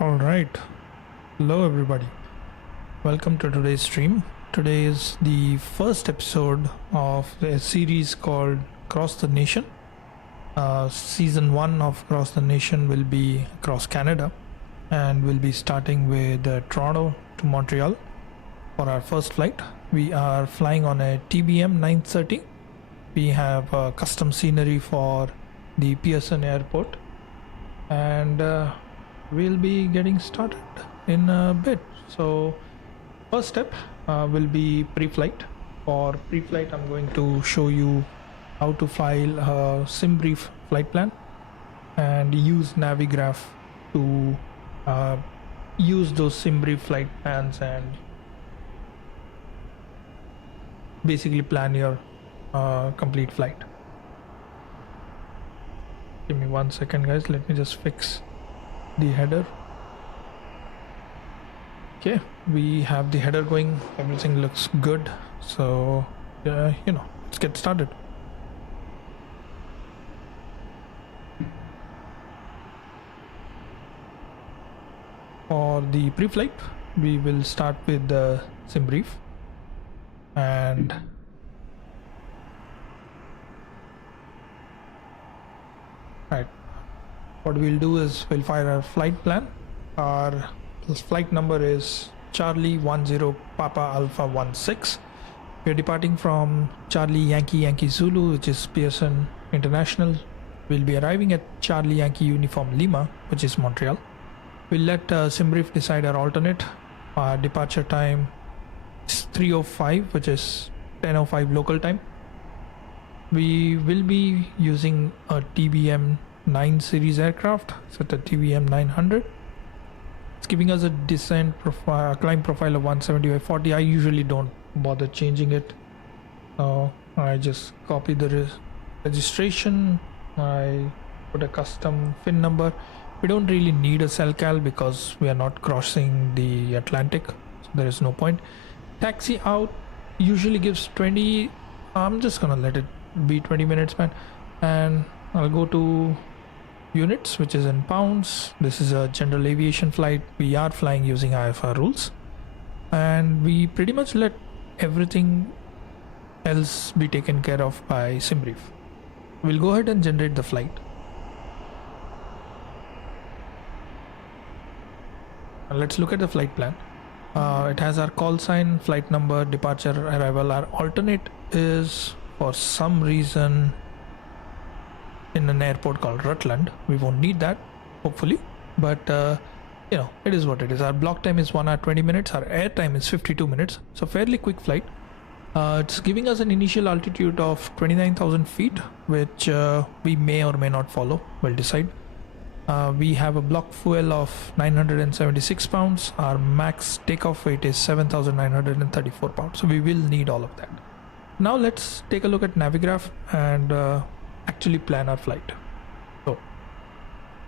Alright, hello everybody, welcome to today's stream. Today is the first episode of a series called Across the Nation. Season 1 of Across the Nation will be across Canada, and we'll be starting with Toronto to Montreal for our first flight. We are flying on a TBM-930. We have custom scenery for the Pearson airport, and we'll be getting started in a bit. So first step will be pre-flight. For pre-flight, I'm going to show you how to file a Simbrief flight plan and use Navigraph to use those Simbrief flight plans and basically plan your complete flight. Give me 1 second, guys. Let me just fix the header. Okay, we have the header going, everything looks good, so let's get started. For the pre-flight, we will start with the Simbrief, and right, what we'll do is we'll fire our flight plan. Our flight number is Charlie 10 Papa Alpha 16. We're departing from Charlie Yankee Zulu, which is Pearson International. We'll be arriving at Charlie Yankee Uniform Lima, which is Montreal. We'll let Simbrief decide our alternate. Our departure time is 3:05, which is 10:05 local time. We will be using a TBM-9 series aircraft, so the TBM-900. It's giving us a descent profile, climb profile of 170/40. I usually don't bother changing it, so I just copy the registration. I put a custom fin number. We don't really need a cell cal because we are not crossing the Atlantic, so there is no point. Taxi out usually gives 20. I'm just gonna let it be 20 minutes, man, and I'll go to units, which is in pounds. This is a general aviation flight. We are flying using IFR rules, and we pretty much let everything else be taken care of by Simbrief. We'll go ahead and generate the flight. Let's look at the flight plan. It has our call sign, flight number, departure, arrival. Our alternate is for some reason in an airport called Rutland. We won't need that, hopefully, but you know, it is what it is. Our block time is 1 hour 20 minutes. Our air time is 52 minutes, so fairly quick flight. It's giving us an initial altitude of 29,000 feet, which we may or may not follow. We'll decide. We have a block fuel of 976 pounds. Our max takeoff weight is 7,934 pounds, so we will need all of that. Now let's take a look at Navigraph and actually plan our flight. So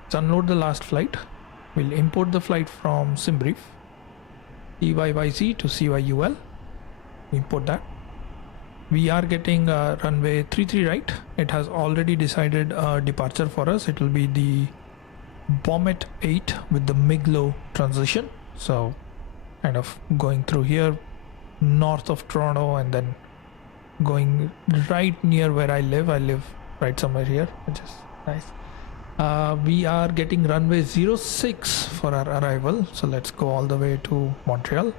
let's unload the last flight. We'll import the flight from Simbrief, CYYZ to CYUL. Import that. We are getting runway 33 right. It has already decided a departure for us. It will be the Bommet 8 with the MIG-low transition, so kind of going through here north of Toronto and then going right near where I live right somewhere here, which is nice. We are getting runway 06 for our arrival, so let's go all the way to Montreal.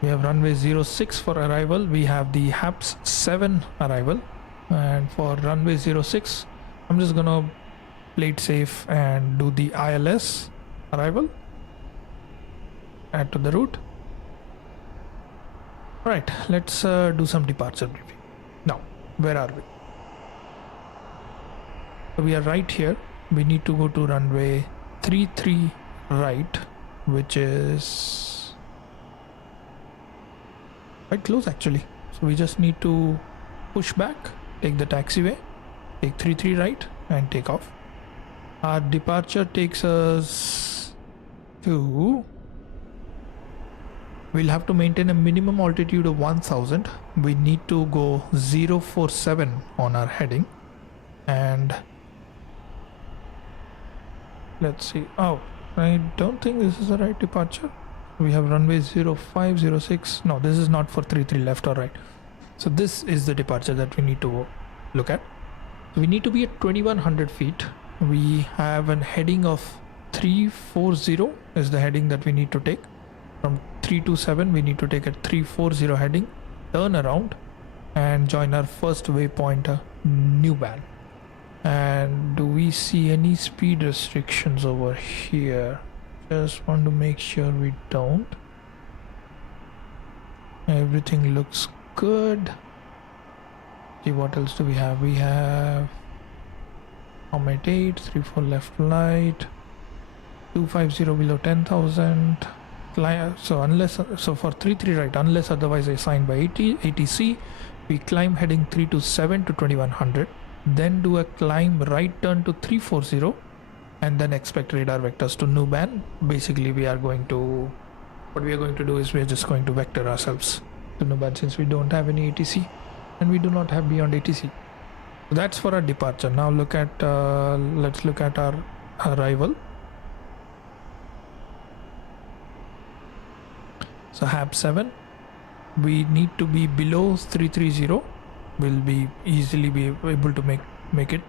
We have runway 06 for arrival. We have the HAPS 7 arrival, and for runway 06 I'm just gonna play it safe and do the ILS arrival. Add to the route. Right, let's do some departure briefing. Now, where are we? So we are right here. We need to go to runway 33 right, which is quite close actually. So we just need to push back, take the taxiway, take 33 right and take off. Our departure takes us to, we'll have to maintain a minimum altitude of 1000. We need to go 047 on our heading, and let's see. Oh, I don't think this is the right departure. We have runway 05, 06. No, this is not for 33 left or right. So this is the departure that we need to look at. We need to be at 2100 feet. We have a heading of 340 is the heading that we need to take. From 327 we need to take a 340 heading, turn around and join our first waypoint, New Ban. And do we see any speed restrictions over here? Just want to make sure we don't. Everything looks good. See, what else do we have? We have Comet 8, 34 left light, 250 below 10,000. So for 33 right, unless otherwise assigned by ATC, we climb heading 327 to 2100, then do a climb right turn to 340, and then expect radar vectors to New Ban. Basically, what we are going to do is we are just going to vector ourselves to New Ban, since we don't have any ATC and we do not have beyond ATC. So that's for our departure. Now look at let's look at our arrival. So HAP 7, we need to be below 330. We'll be easily be able to make it.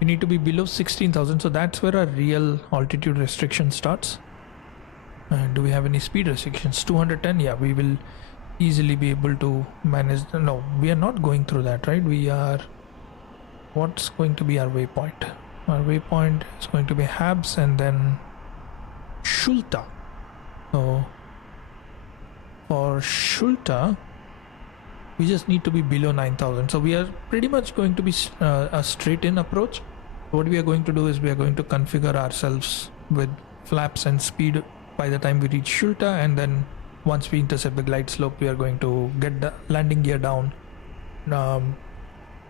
We need to be below 16,000, so that's where our real altitude restriction starts. And do we have any speed restrictions? 210. Yeah, we will easily be able to manage. No, we are not going through that, right? We are, what's going to be our waypoint? Our waypoint is going to be Habs and then Shulta. So for Shulta we just need to be below 9,000, so we are pretty much going to be a straight in approach. What we are going to do is we are going to configure ourselves with flaps and speed by the time we reach Shulta, and then once we intercept the glide slope we are going to get the landing gear down,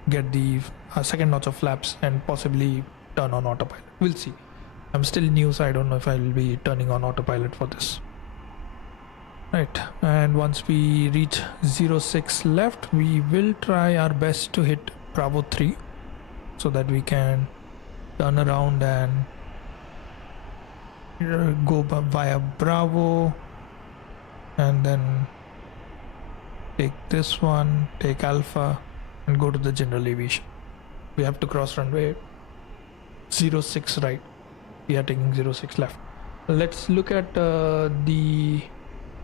get the second notch of flaps and possibly turn on autopilot. We'll see. I'm still new, so I don't know if I will be turning on autopilot for this. Right, and once we reach 06 left, we will try our best to hit Bravo 3 so that we can turn around and go via Bravo, and then take this one, take Alpha, and go to the general aviation. We have to cross runway 06 right. We are taking 06 left. Let's look at the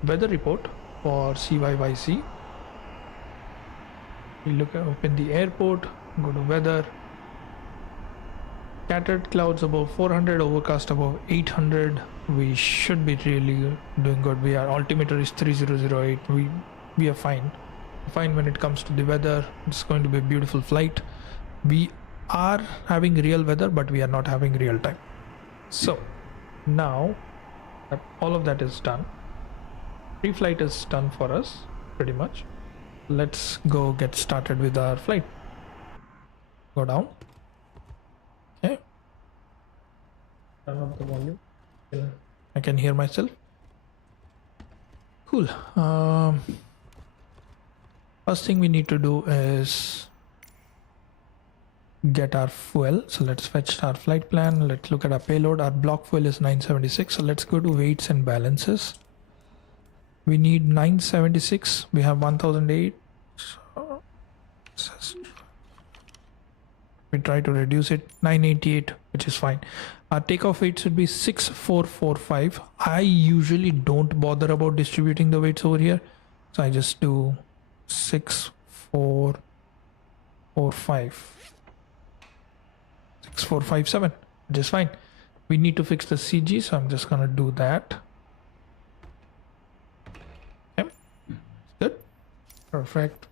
weather report for CYYZ. We open the airport, go to weather. Scattered clouds above 400, overcast above 800. We should be really doing good. Our altimeter is 3008. We are fine. Fine when it comes to the weather. It's going to be a beautiful flight. We are having real weather, but we are not having real time. So now that all of that is done, pre-flight is done for us pretty much. Let's go get started with our flight. Go down. Okay. Turn up the volume. I can hear myself. Cool. First thing we need to do is get our fuel. So let's fetch our flight plan. Let's look at our payload. Our block fuel is 976. So let's go to weights and balances. We need 976. We have 1008. So we try to reduce it 988, which is fine. Our takeoff weight should be 6445. I usually don't bother about distributing the weights over here, so I just do 6445. 6457, which is fine. We need to fix the CG, so I'm just gonna do that. Okay, good. Perfect.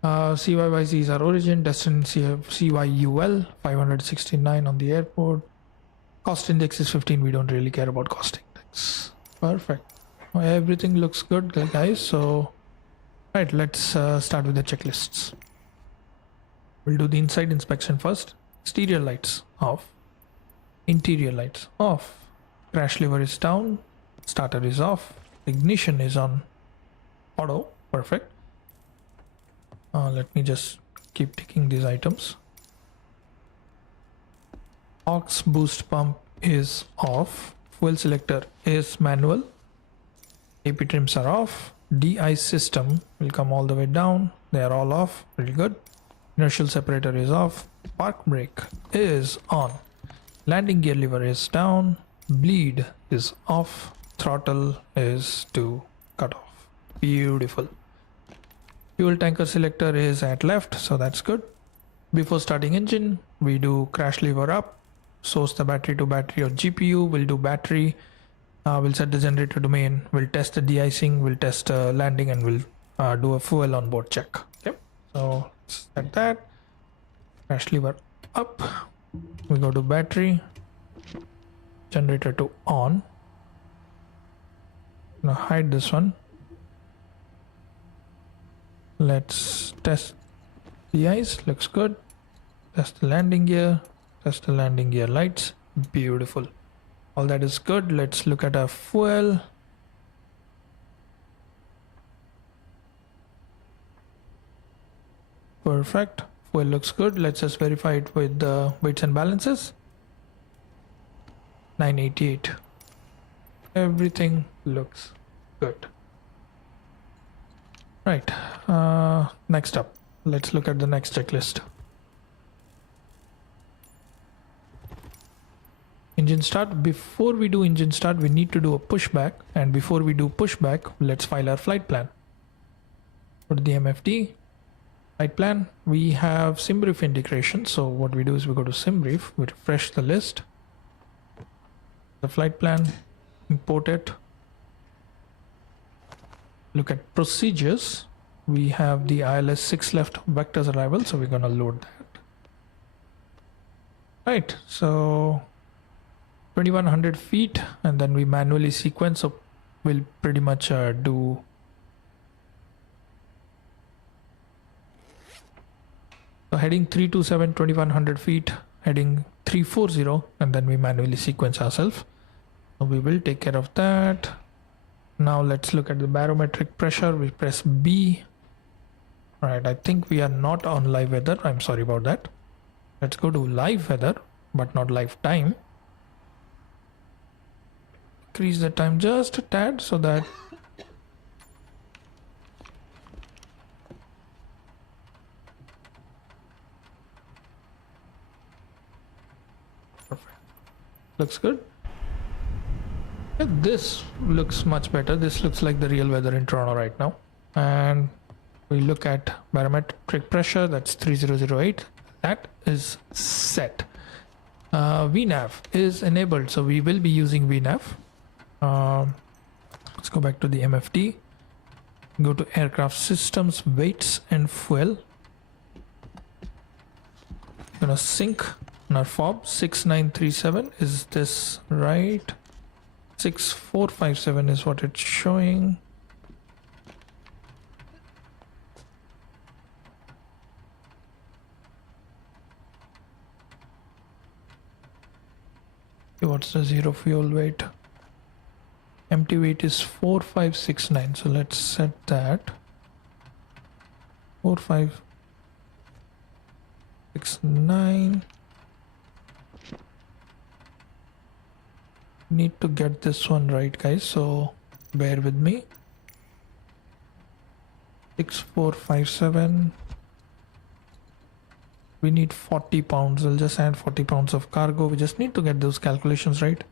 CYYZ is our origin, destination CYUL, 569 on the airport. Cost index is 15. We don't really care about cost index. Perfect. Everything looks good, guys. So right, let's start with the checklists. We'll do the inside inspection first. Exterior lights off, interior lights off, crash lever is down, starter is off, ignition is on auto. Perfect. Let me just keep ticking these items. Aux boost pump is off, fuel selector is manual, AP trims are off, de-ice system will come all the way down, they are all off. Really good. Inertial separator is off, park brake is on, landing gear lever is down, bleed is off, throttle is to cut off. Beautiful. Fuel tanker selector is at left, so that's good. Before starting engine, we do crash lever up, source the battery to battery or GPU. We'll do battery, we'll set the generator domain, we'll test the de-icing, we'll test landing, and we'll do a fuel on board check. Okay, so set that. Crash lever up, we go to battery, generator to on. Now hide this one. Let's test the ice. Looks good. Test the landing gear, test the landing gear lights. Beautiful. All that is good. Let's look at our fuel. Perfect. Fuel looks good. Let's just verify it with the weights and balances. 988. Everything looks good. Right. Next up, let's look at the next checklist. Engine start. Before we do engine start, we need to do a pushback, and before we do pushback, let's file our flight plan. Go to the MFD flight plan. We have Simbrief integration, so what we do is we go to Simbrief, we refresh the list, the flight plan, import it, look at procedures. We have the ILS 6 left vectors arrival, so we're gonna load that. Right, so 2100 feet, and then we manually sequence, so we'll pretty much do so heading 327, 2100 feet, heading 340, and then we manually sequence ourselves. So we will take care of that. Now let's look at the barometric pressure. We press B. All right, I think we are not on live weather. I'm sorry about that. Let's go to live weather, but not live time. Increase the time just a tad so that perfect. Looks good. Yeah, this looks much better. This looks like the real weather in Toronto right now. And we look at barometric pressure, that's 3008. That is set. VNAV is enabled, so we will be using VNAV. Let's go back to the MFD. Go to aircraft systems, weights and fuel. Gonna sync on our fob 6937. Is this right? 6457 is what it's showing. What's the zero fuel weight? Empty weight is 4569, so let's set that 4569. Need to get this one right, guys, so bear with me. 6457. We need 40 pounds. I'll just add 40 pounds of cargo. We just need to get those calculations right.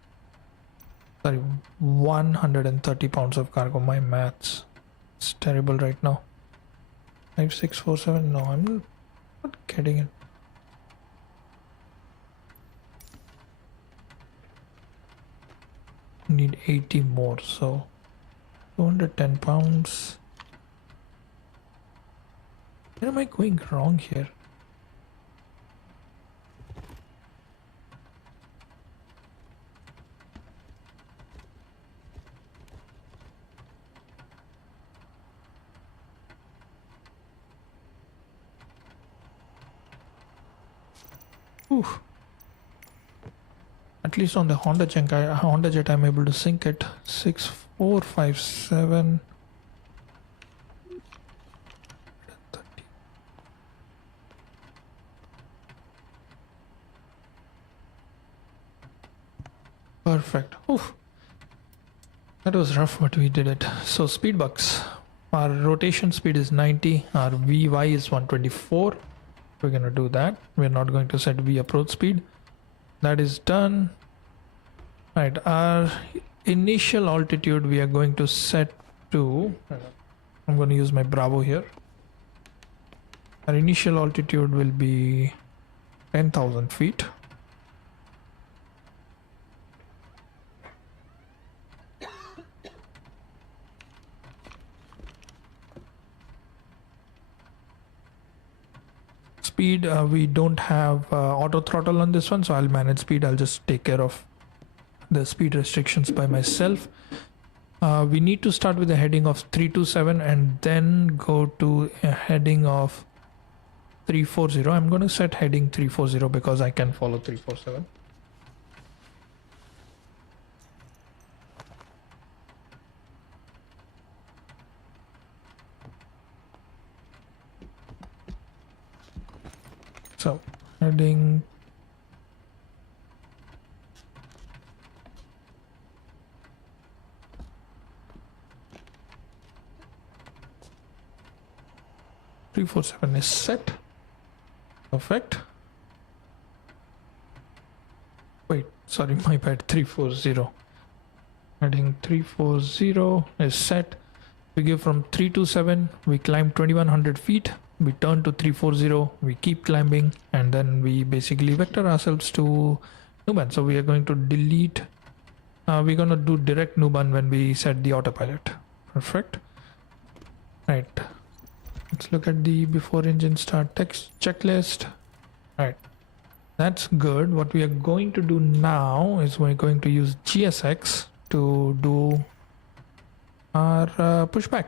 Sorry, 130 pounds of cargo. My maths is terrible right now. 5647. No, I'm not getting it. Need 80 more, so 210 pounds. Where am I going wrong here? Oof. At least on the Honda Jet, I'm able to sync it. 6457. Perfect. Oof. That was rough, but we did it. So speed bucks. Our rotation speed is 90. Our VY is 124. We're gonna do that. We're not going to set V approach speed. That is done. Right, our initial altitude we are going to set to, I'm going to use my Bravo here. Our initial altitude will be 10,000 feet. Speed, we don't have auto throttle on this one, so I'll manage speed. I'll just take care of the speed restrictions by myself. We need to start with a heading of 327 and then go to a heading of 340. I'm going to set heading 340 because I can follow 347. So heading 347 is set. Perfect. Wait, sorry, my bad. 340. Heading 340 is set. We give from 327, we climb 2100 feet, we turn to 340, we keep climbing, and then we basically vector ourselves to Nuban. So we are going to delete, we're going to do direct Nuban when we set the autopilot. Perfect. Right. Let's look at the before engine start text checklist. Right. That's good. What we are going to do now is we're going to use GSX to do our pushback.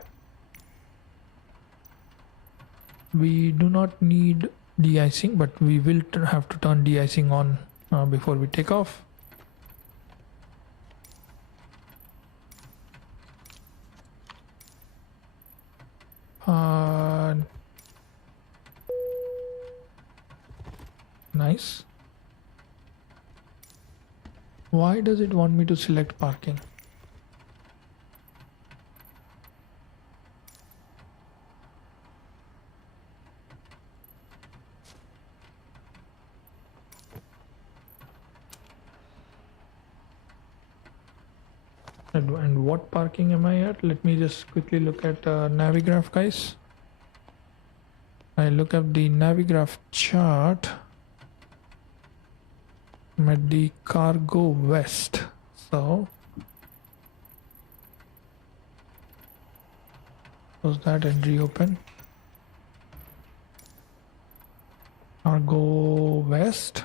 We do not need de-icing, but we will have to turn de-icing on before we take off. Nice. Why does it want me to select parking? And what parking am I at? Let me just quickly look at Navigraph, guys. I look up the Navigraph chart. I'm at the cargo west. So close that and reopen. Cargo west.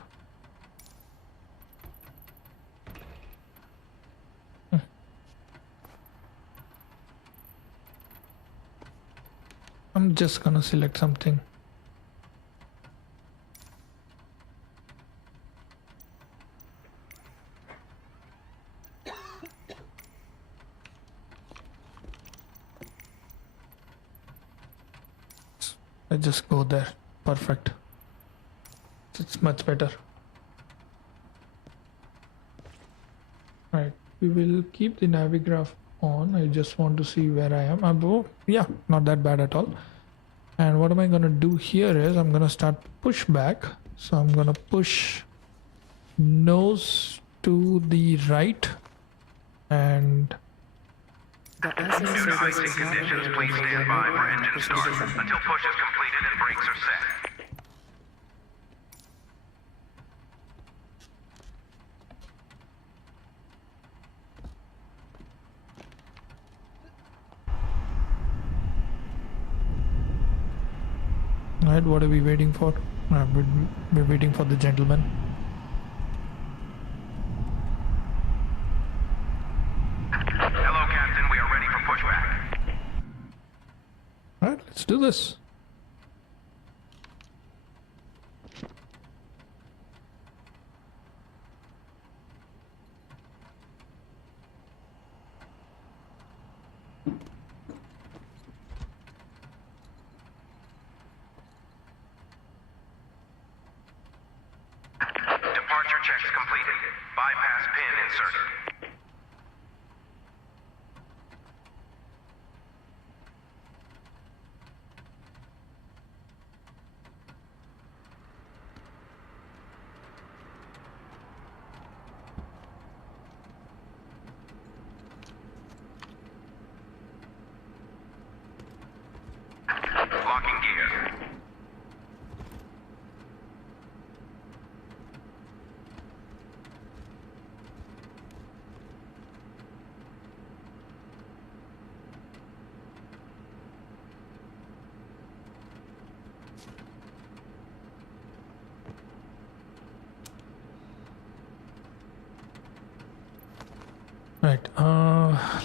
I'm just gonna select something. I just go there. Perfect. It's much better. Right. We will keep the Navigraph on. I just want to see where I am. Yeah, not that bad at all. And what am I gonna do here is I'm gonna start push back. So I'm gonna push nose to the right and Due to icing conditions, please stand by for engine start until push is completed and brakes are set. Alright, what are we waiting for? We're waiting for the gentleman. Hello, Captain. We are ready for pushback. Alright, let's do this. Departure checks completed. Bypass pin inserted. Locking gear. Right,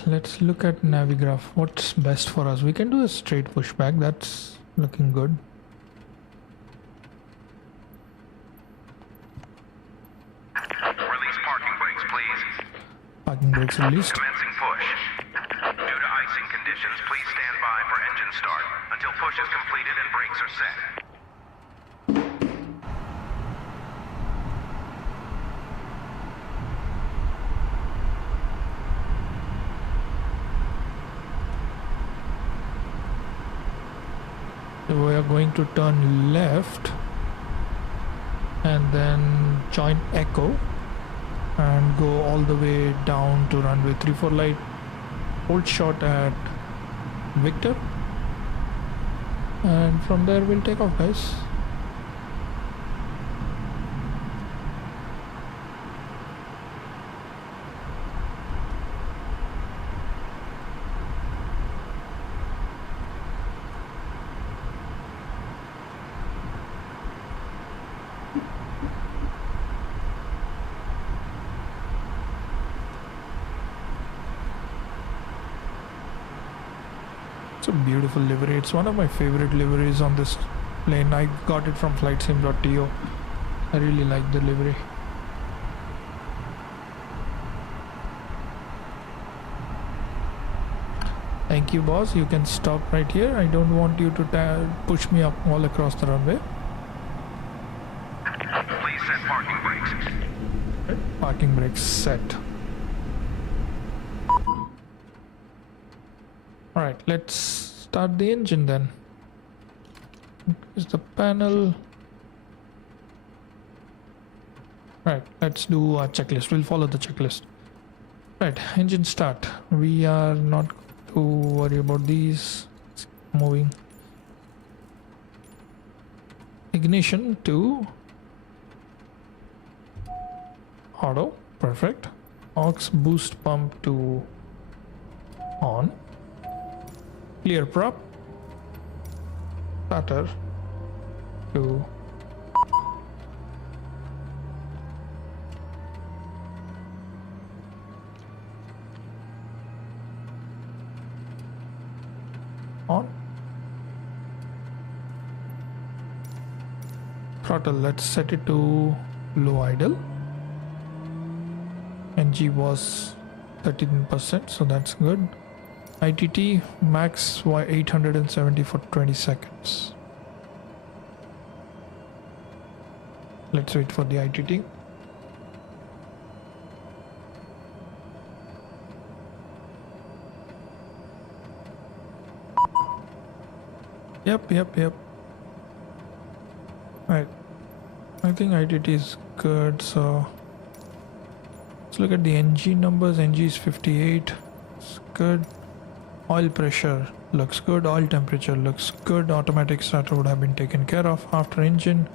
let's look at Navigraph. What's best for us? We can do a straight pushback. That's looking good. Release parking brakes, please. Parking brakes released. Commencing push. Due to icing conditions, please stand by for engine start until push is completed and brakes are set. So we are going to turn left and then join Echo and go all the way down to runway 34 light. Hold short at Victor, and from there we'll take off, guys. It's a beautiful livery. It's one of my favorite liveries on this plane. I got it from flightsim.to. I really like the livery. Thank you, boss. You can stop right here. I don't want you to push me up all across the runway. Please parking brakes set. Alright, let's start the engine then. Is the panel. Right, let's do a checklist. We'll follow the checklist. Right, engine start. We are not to worry about these. It's moving. Ignition to auto. Perfect. Aux boost pump to on. Clear prop. Starter to on. Throttle, let's set it to low idle. NG was 13%, so that's good. ITT max Y870 for 20 seconds. Let's wait for the ITT. Yep. Right. I think ITT is good, so let's look at the NG numbers. NG is 58. It's good. Oil pressure looks good. Oil temperature looks good. Automatic starter would have been taken care of. After engine,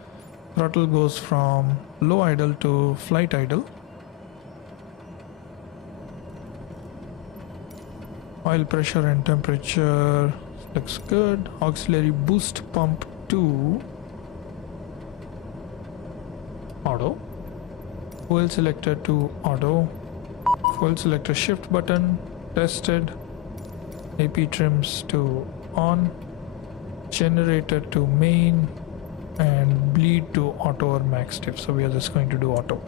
throttle goes from low idle to flight idle. Oil pressure and temperature looks good. Auxiliary boost pump to auto. Fuel selector to auto. Fuel selector shift button tested. AP trims to on. Generator to main. And bleed to auto or max diff. So we are just going to do auto.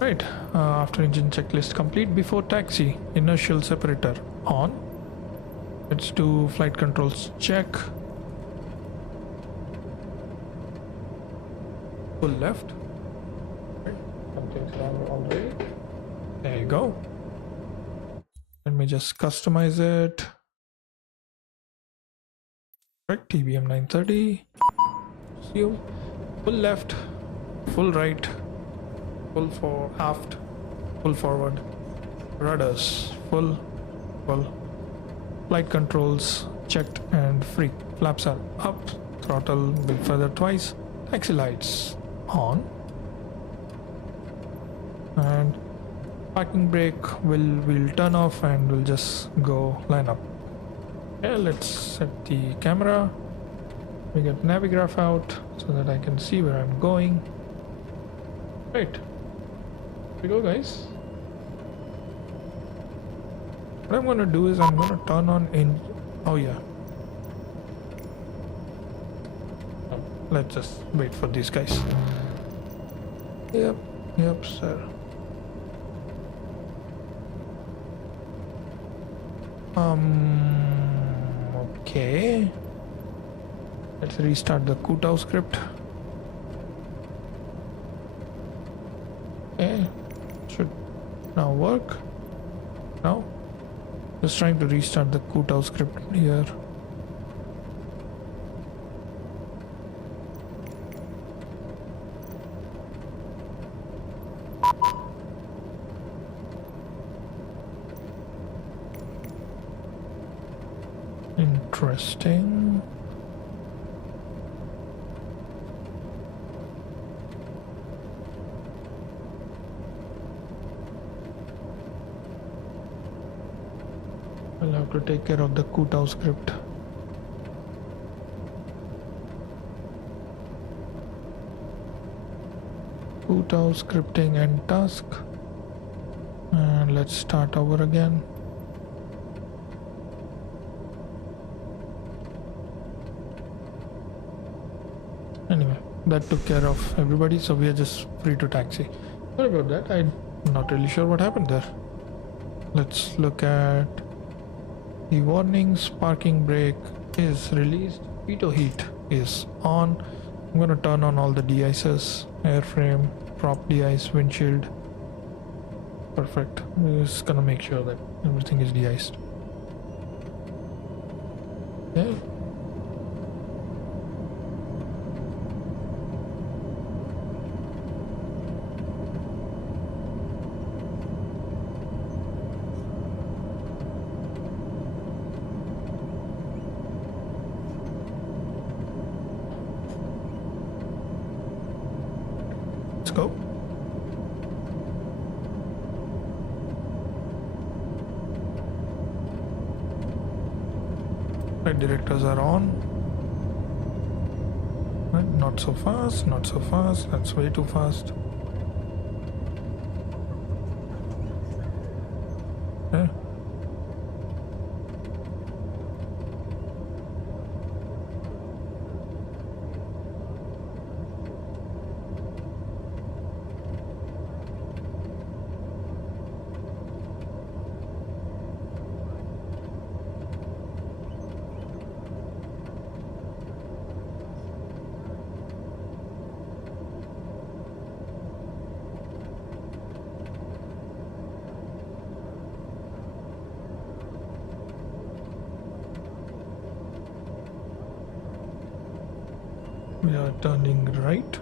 Right, after engine checklist complete, before taxi, inertial separator on. Let's do flight controls check. Pull left. Something's wrong already. There you go. Let me just customize it. Right, TBM-930. Assume. Full left, full right. Full for aft, full forward, rudders, full. Flight controls checked and free. Flaps are up, throttle will feather twice, taxi lights on, and parking brake will turn off and we'll just go line up. Okay, let's set the camera. We get Navigraph out so that I can see where I'm going. Right. Here we go, guys. What I'm gonna do is I'm gonna turn on in. Oh yeah. Let's just wait for these guys. Yep, sir. Okay. Let's restart the Kutao script. Okay. Should now work. No. Just trying to restart the Kutao script here. Interesting. I'll have to take care of the Kutao script. Kutao scripting and task. And let's start over again. Anyway, that took care of everybody, so we are just free to taxi. Sorry about that, I'm not really sure what happened there. Let's look at the warnings. Parking brake is released. Pitot heat is on. I'm going to turn on all the de-icers airframe, prop de-ice, windshield. Perfect. We're just gonna make sure that everything is de-iced. Yeah. Let's go. Right, directors are on. Right, not so fast, not so fast. That's way too fast. Yeah. We are turning right.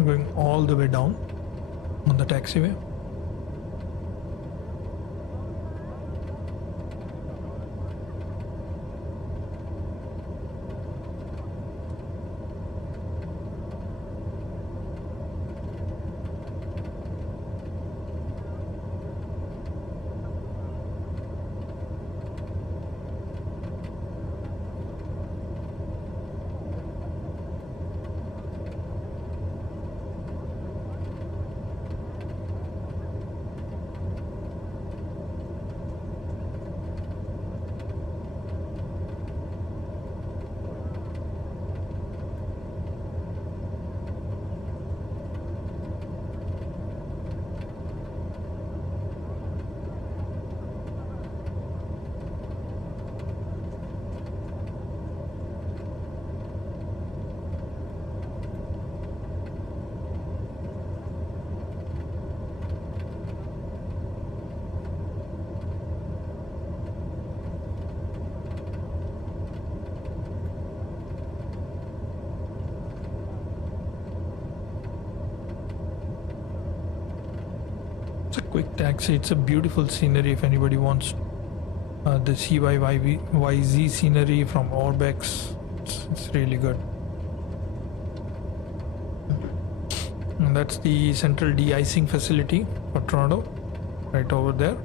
Going all the way down on the taxiway. It's a quick taxi. It's a beautiful scenery if anybody wants the CYYZ scenery from Orbex. It's really good. And that's the central de-icing facility for Toronto, right over there.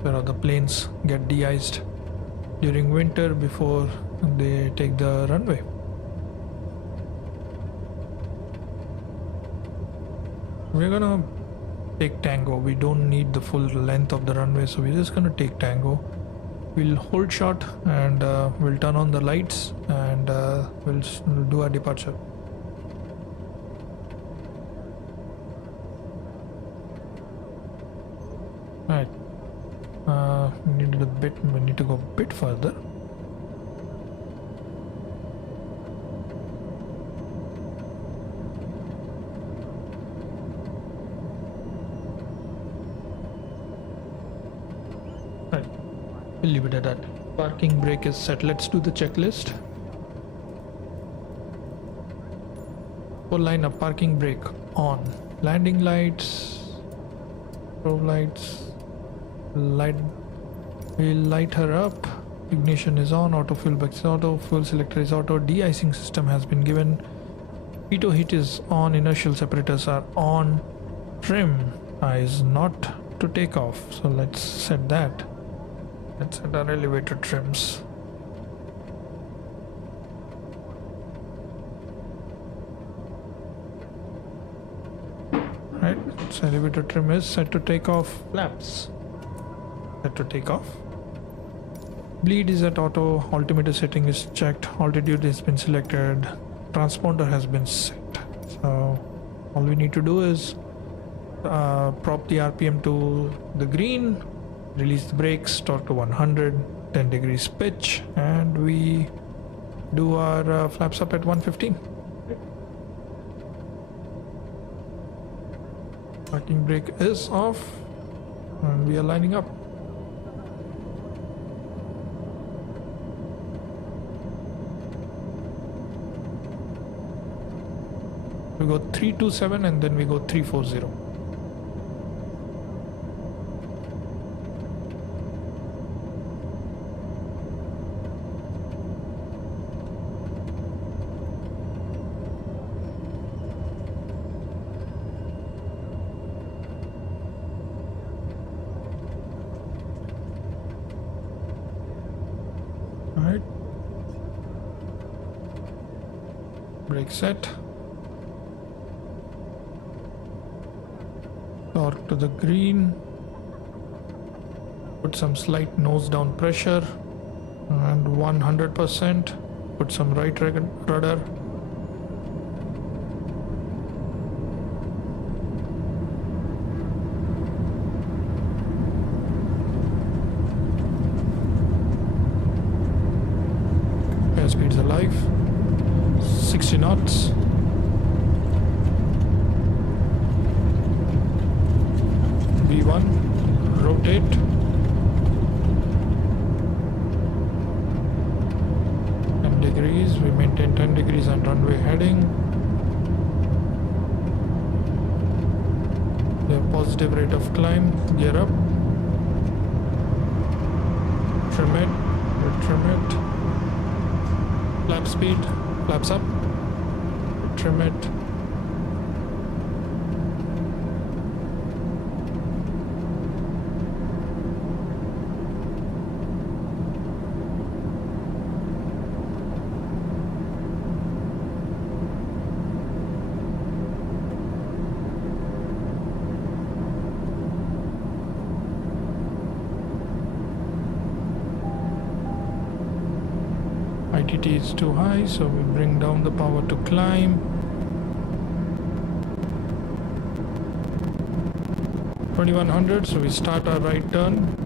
Where the planes get de-iced during winter before they take the runway. We're gonna take Tango. We don't need the full length of the runway, so we're just gonna take Tango. We'll hold short and we'll turn on the lights and we'll do our departure. Right. We need to go a bit further. Right. We'll leave it at that. Parking brake is set. Let's do the checklist. Full lineup. Parking brake on. Landing lights. Probe lights. Light. We'll light her up. Ignition is on. Auto fuel box is auto. Fuel selector is auto. De-icing system has been given. Pitot heat is on. Inertial separators are on. Trim is not to take off. So let's set that. Let's set our elevator trims. Right, so elevator trim is set to take off. Flaps set to take off. Bleed is at auto. Altimeter setting is checked. Altitude has been selected. Transponder has been set. So all we need to do is prop the RPM to the green, release the brakes, torque to 100, 10 degrees pitch, and we do our flaps up at 115. Parking brake is off and we are lining up. We go 327 and then we go 340. Alright. Brake set. Torque to the green. Put some slight nose down pressure and 100%. Put some right rudder. Airspeed's alive. 60 knots. V1, rotate. Degrees, we maintain 10 degrees on runway heading. We have positive rate of climb. Gear up. Trim it. Trim it. Flap speed. Flaps up. Trim it. ITT is too high, so we bring down the power to climb. $2100, so we start our right turn.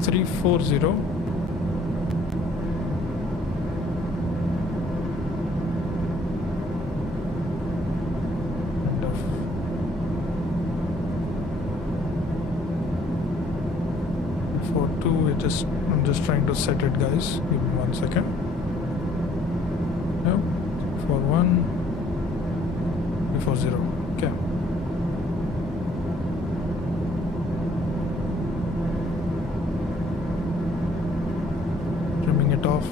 340. I'm just trying to set it, guys. Give me 1 second. Yep. 41 340. Okay. Trimming it off.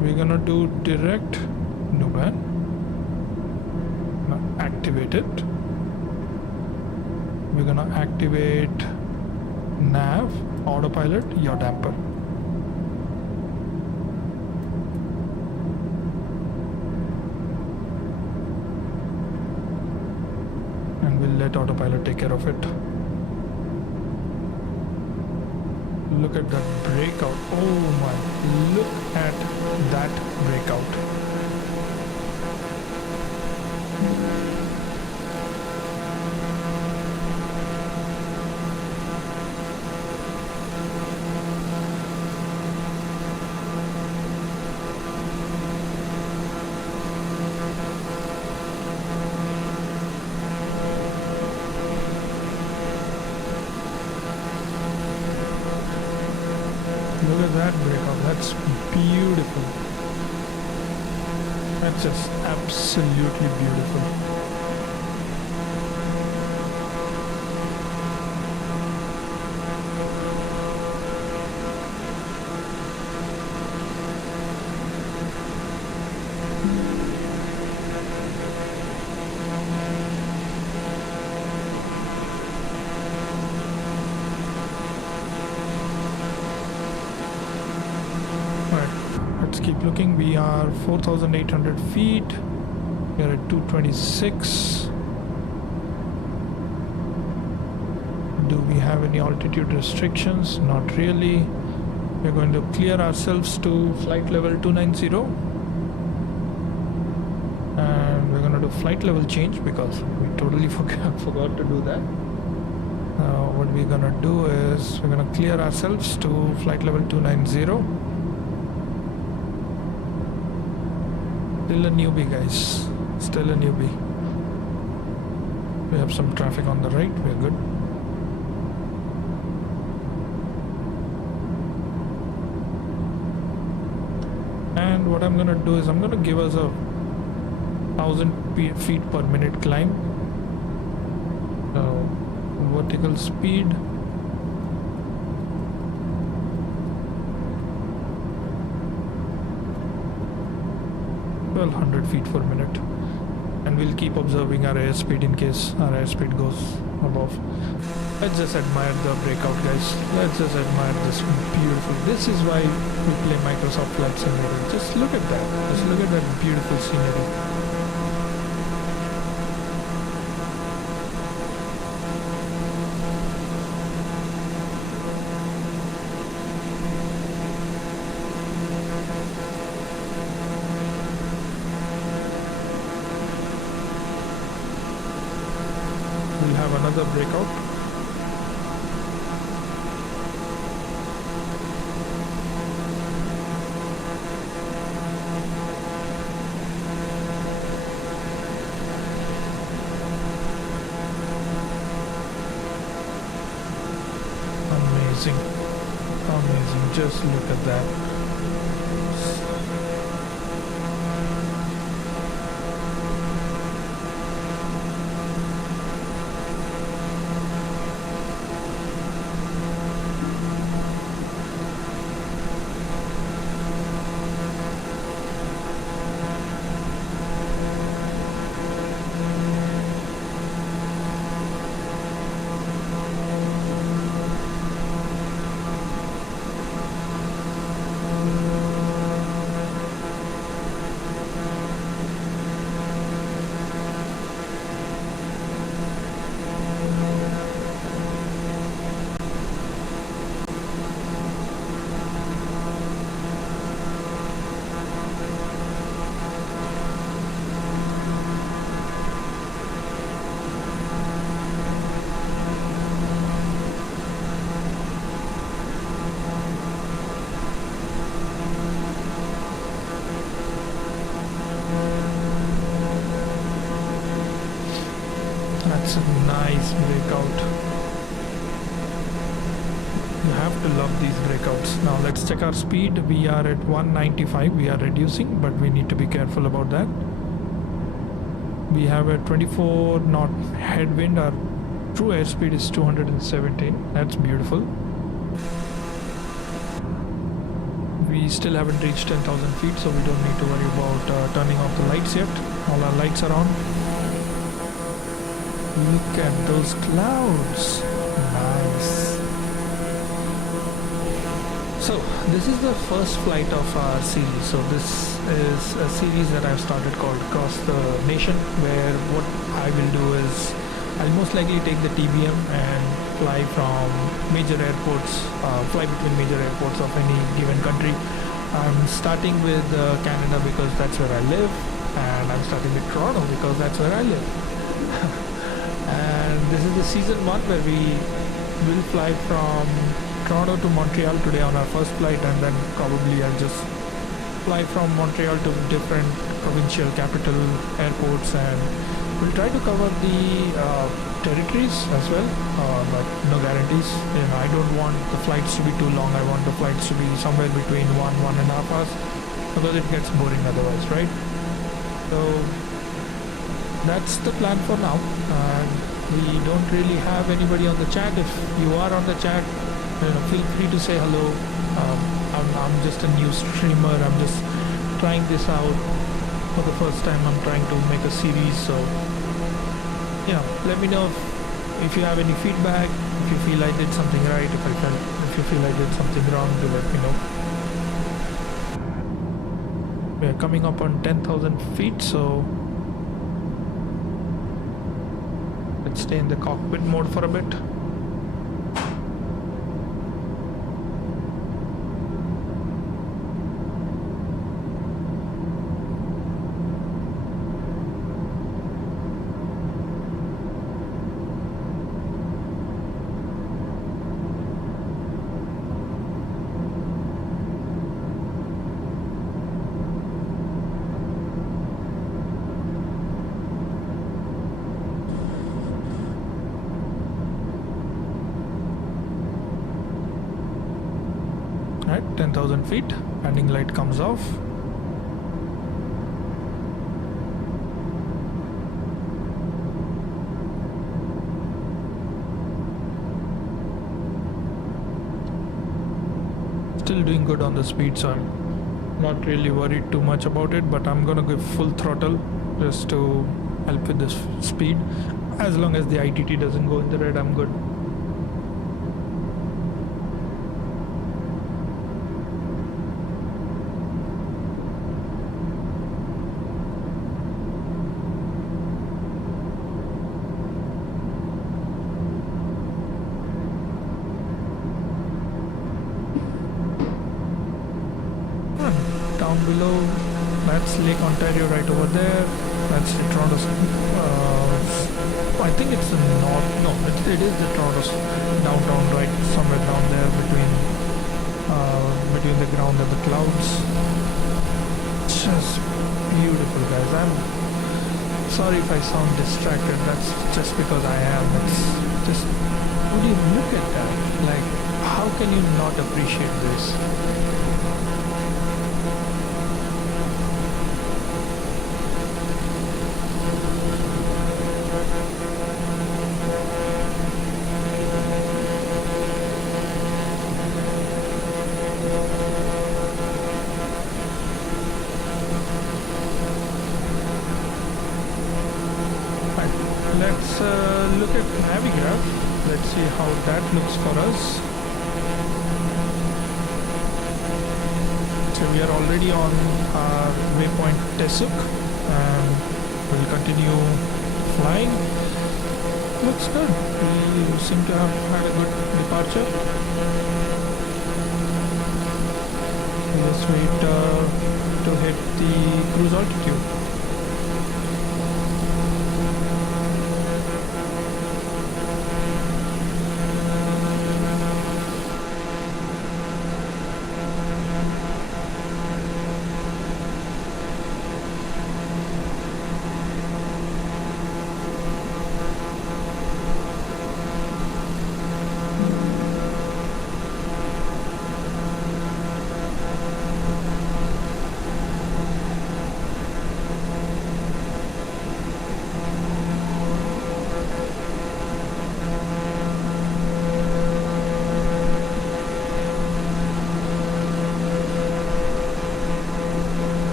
We're gonna do direct Nuban. Activate it. We're gonna activate nav, autopilot, yaw damper. And we'll let autopilot take care of it. Look at that breakout. Oh my, look at that breakout. Look at that breakout. That's beautiful. That's just absolutely beautiful. let's keep looking. We are 4,800 feet. We are at 226. Do we have any altitude restrictions? Not really. We're going to clear ourselves to flight level 290. And we're going to do flight level change because we totally forgot to do that. What we're going to do is we're going to clear ourselves to flight level 290. Still a newbie, guys. Still a newbie. We have some traffic on the right. We're good. And what I'm gonna do is I'm gonna give us a 1,000 feet per minute climb. So vertical speed. 1,200 feet per minute, and we'll keep observing our airspeed in case our airspeed goes above. Let's just admire the breakout, guys. Let's just admire this beautiful. This is why we play Microsoft Flight Simulator. Just look at that. Just look at that beautiful scenery. We'll have another breakout. Amazing. Amazing. Just look at that. That's a nice breakout. You have to love these breakouts. Now let's check our speed. We are at 195. We are reducing, but we need to be careful about that. We have a 24 knot headwind. Our true airspeed is 217. That's beautiful. We still haven't reached 10,000 feet, so we don't need to worry about turning off the lights yet. All our lights are on. Look at those clouds. Nice. So this is the first flight of our series. So this is a series that I've started called Across the Nation, where what I will do is I'll most likely take the TBM and fly from major airports, fly between major airports of any given country. I'm starting with Canada because that's where I live, and I'm starting with Toronto because that's where I live. And this is the season 1 where we will fly from Toronto to Montreal today on our first flight, and then probably I'll just fly from Montreal to different provincial capital airports, and we'll try to cover the territories as well, but no guarantees. You know, I don't want the flights to be too long. I want the flights to be somewhere between 1.5 hours because it gets boring otherwise, right? So that's the plan for now. We don't really have anybody on the chat. If you are on the chat, feel free to say hello. I'm just a new streamer. I'm just trying this out for the first time. I'm trying to make a series, so yeah, let me know if you have any feedback, if you feel I did something right, if you feel I did something wrong, do let me know. we're coming up on 10,000 feet, so let's stay in the cockpit mode for a bit. Right, 10,000 feet, landing light comes off. Still doing good on the speed, so I'm not really worried too much about it, but I'm gonna give full throttle just to help with this speed. As long as the ITT doesn't go in the red, I'm good. Down below, that's Lake Ontario right over there. That's the Toronto. I think it's the north. No, it is the Toronto downtown, right somewhere down there between the ground and the clouds. Just beautiful, guys. I'm sorry if I sound distracted. That's just because I am. It's just, would you look at that? Like, how can you not appreciate this? Let's look at Navigraph. Let's see how that looks for us. So we are already on our waypoint Tesuk, and we'll continue flying. Looks good. We seem to have had a good departure. Let's wait to hit the cruise altitude.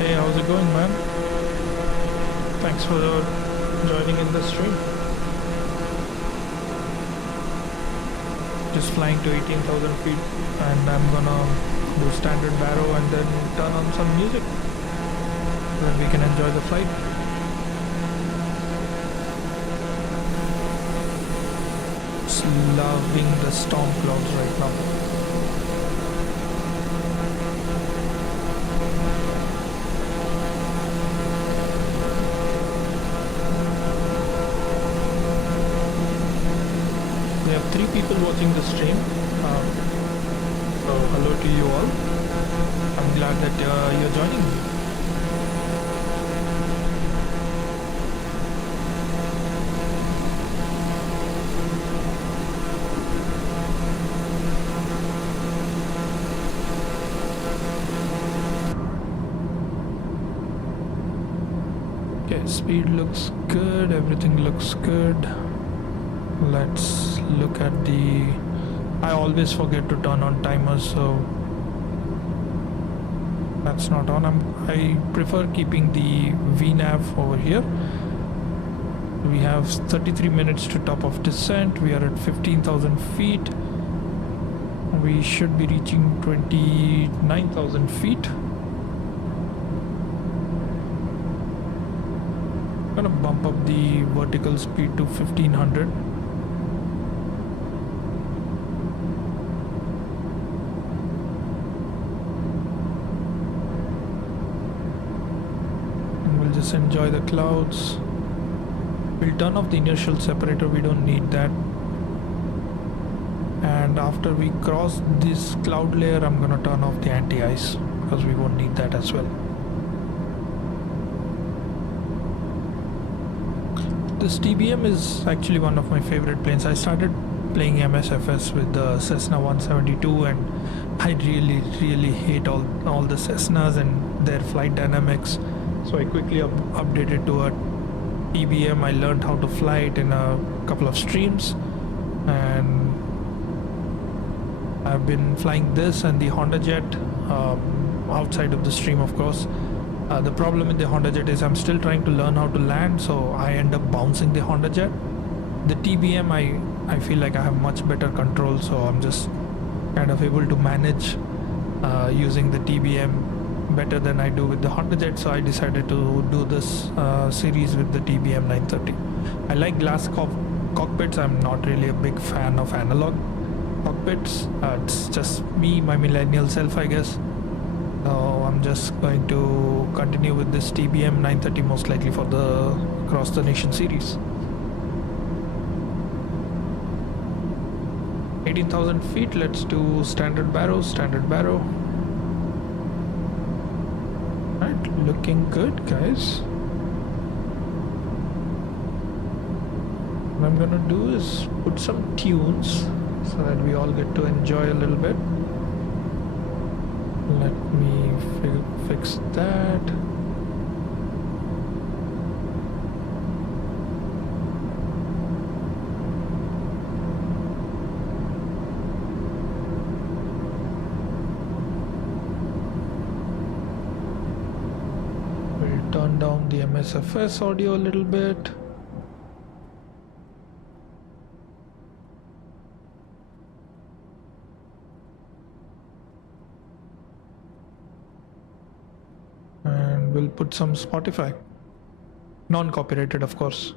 Hey, how's it going, man? Thanks for joining in the stream. Just flying to 18,000 feet, and I'm gonna do standard barrow and then turn on some music so that we can enjoy the flight. Just loving the storm clouds right now. We have 3 people watching the stream, so hello to you all. I'm glad that you're joining me. Okay, speed looks good, everything looks good. Let's look at the... I always forget to turn on timers, so that's not on. I prefer keeping the VNav over here. We have 33 minutes to top of descent. We are at 15,000 feet. We should be reaching 29,000 feet. I'm gonna bump up the vertical speed to 1500. And we'll just enjoy the clouds. We'll turn off the inertial separator, we don't need that. And after we cross this cloud layer, I'm gonna turn off the anti-ice because we won't need that as well. This TBM is actually one of my favorite planes. I started playing MSFS with the Cessna 172 and I really hate all the Cessnas and their flight dynamics. So I quickly updated to a TBM. I learned how to fly it in a couple of streams, and I've been flying this and the Honda Jet outside of the stream, of course. The problem with the Honda Jet is I'm still trying to learn how to land, so I end up bouncing the Honda Jet. The TBM, I feel like I have much better control, so I'm just kind of able to manage using the TBM better than I do with the Honda Jet, so I decided to do this series with the TBM-930. I like glass cockpits. I'm not really a big fan of analog cockpits. It's just me, my millennial self, I guess. So I'm just going to continue with this TBM-930 most likely for the Across the Nation series. 18,000 feet, let's do standard barrow. Right, looking good, guys. What I'm gonna do is put some tunes so that we all get to enjoy a little bit. Let me fix that. We'll turn down the MSFS audio a little bit. We'll put some Spotify, non-copyrighted, of course.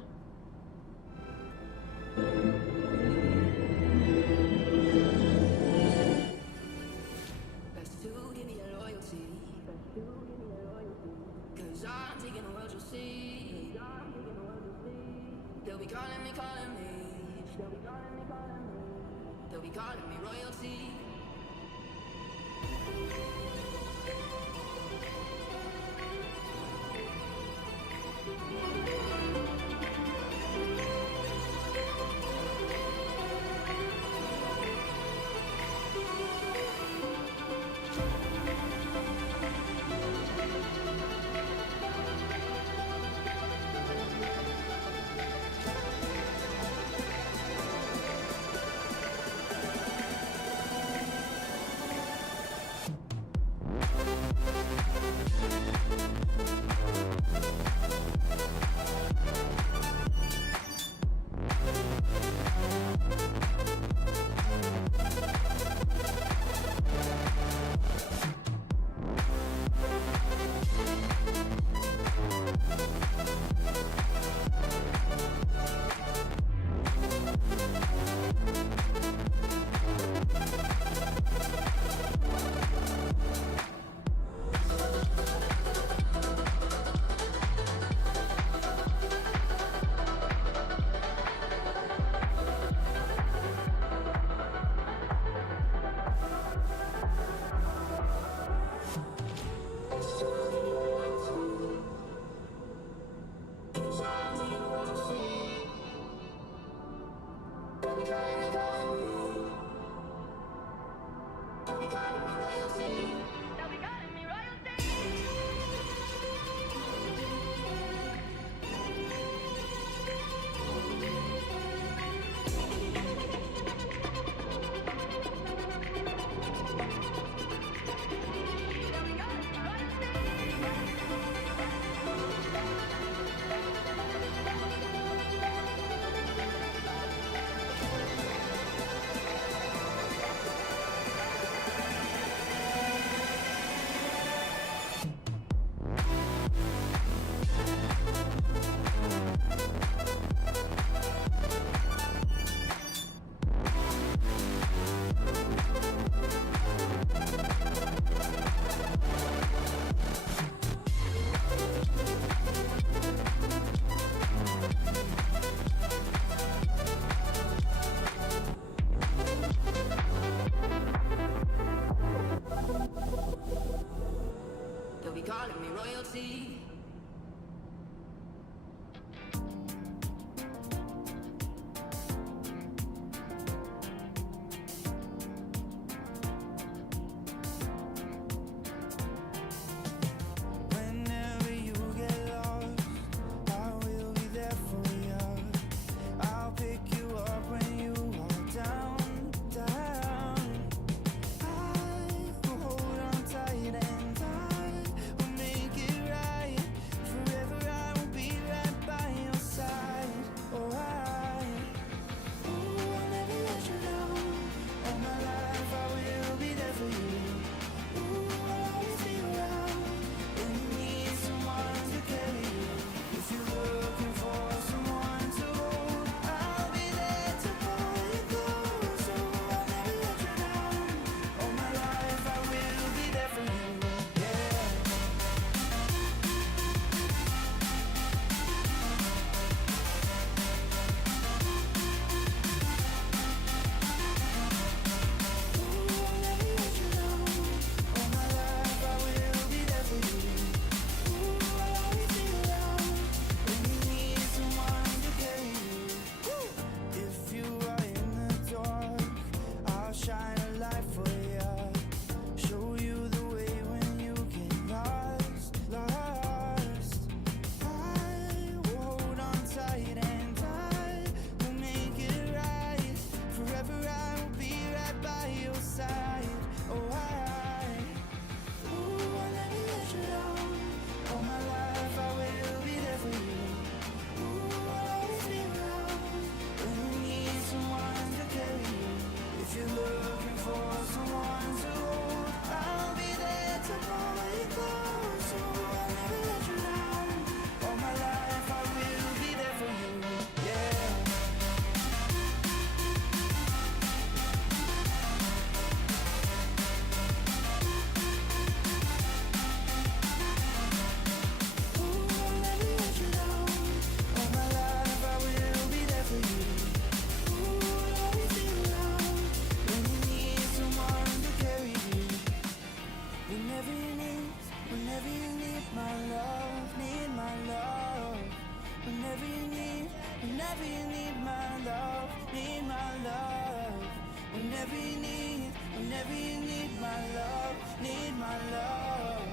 whenever you need my love, need my love.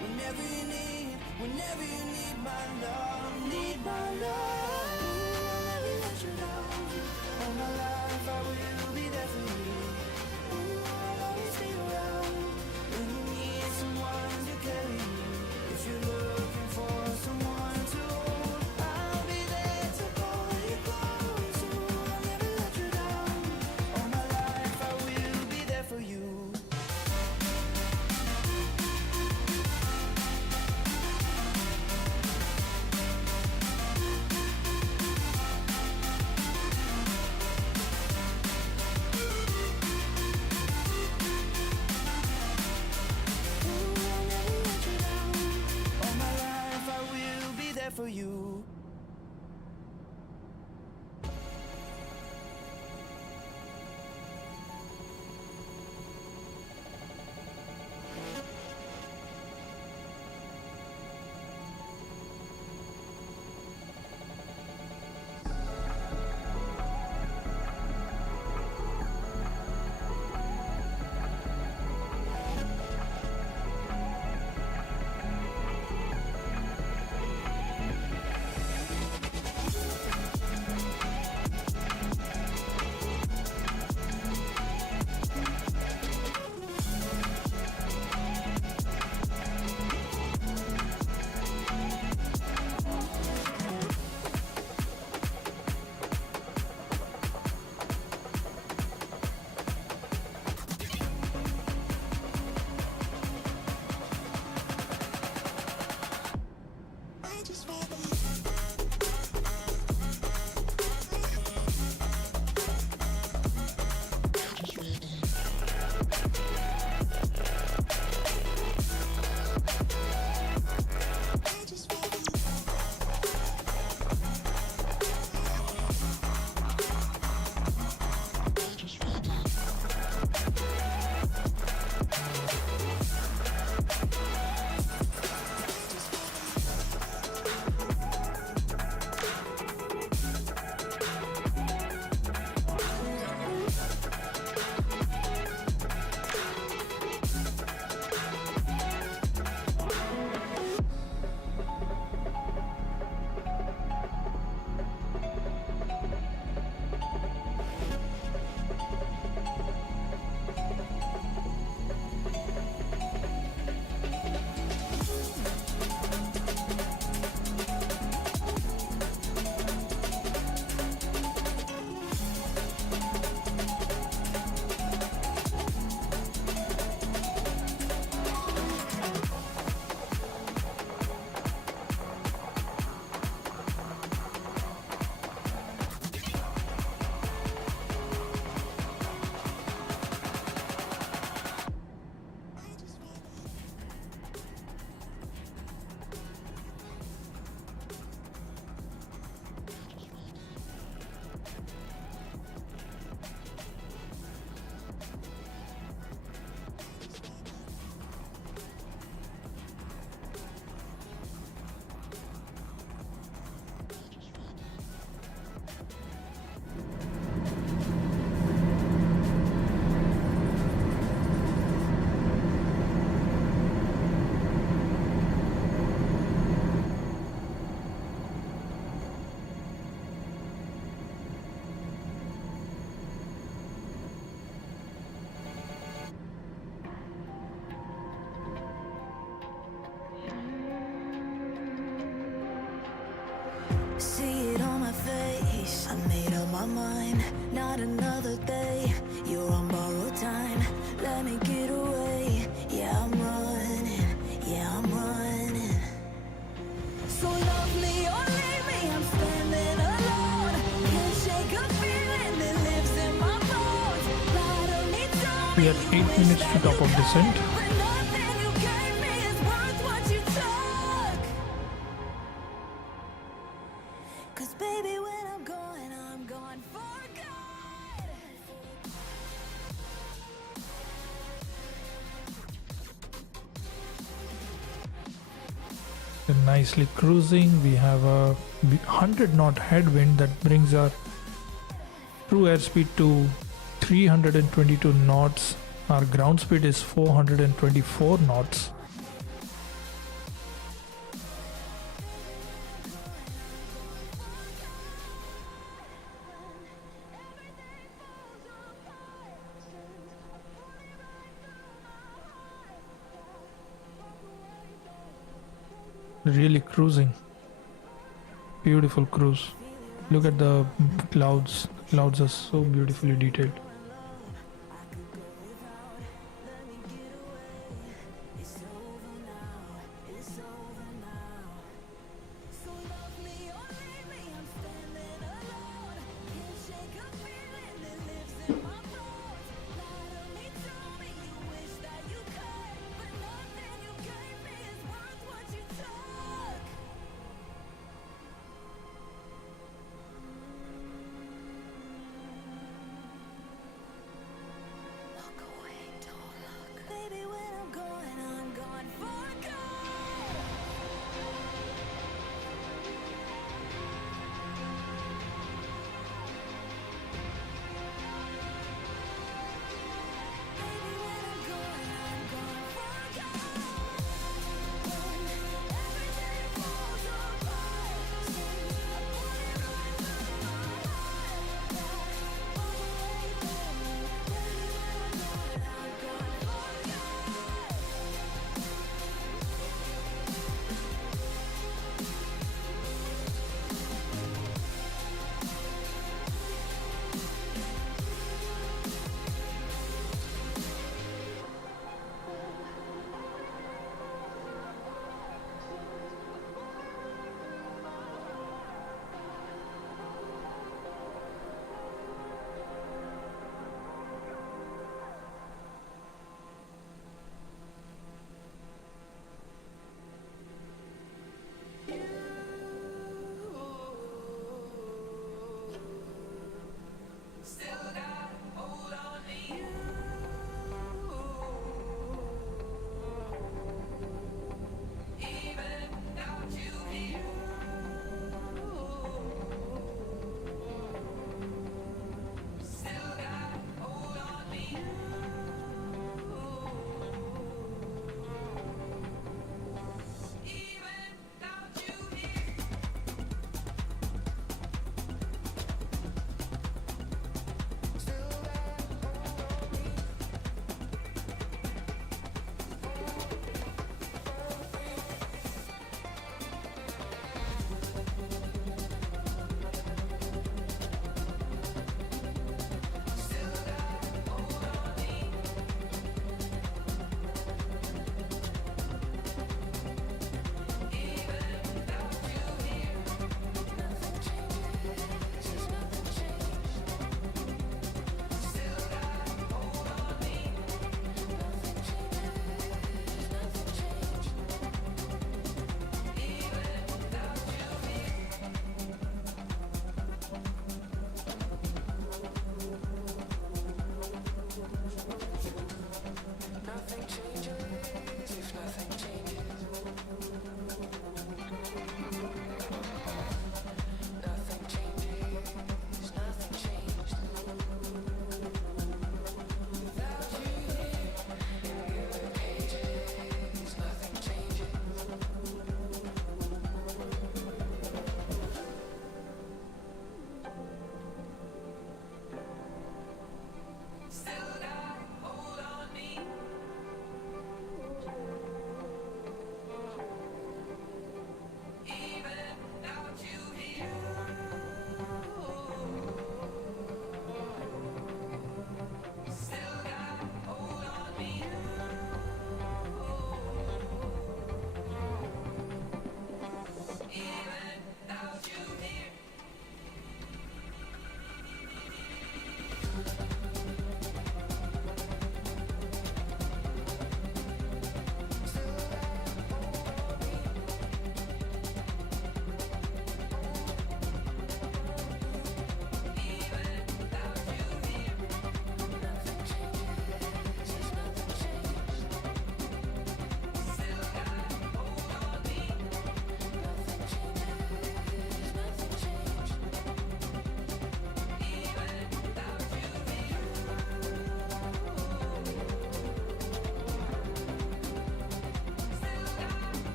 Whenever you need my love, need my love. I'll never let you down. All my life I will be there for you. I'll always be around when you need someone to carry you. If you're looking for someone to hold, I'll be there to pull you close. I'll never let you down. All my life I will be there for you. For you. See it on my face, I made up my mind. Not another day, you're on borrowed time. Let me get away, yeah I'm running, yeah I'm running. So love me or leave me, I'm standing alone. Can't shake a feeling that lives in my bones. Part of me told We me are 8 you wish minutes to that top you of descent. could, but nothing you gave me is worth what you took. 'Cause baby, when I'm gone for good. We're nicely cruising. We have a 100 knot headwind that brings our true airspeed to 322 knots. Our ground speed is 424 knots. Really cruising. Beautiful cruise. Look at the clouds. Clouds are so beautifully detailed.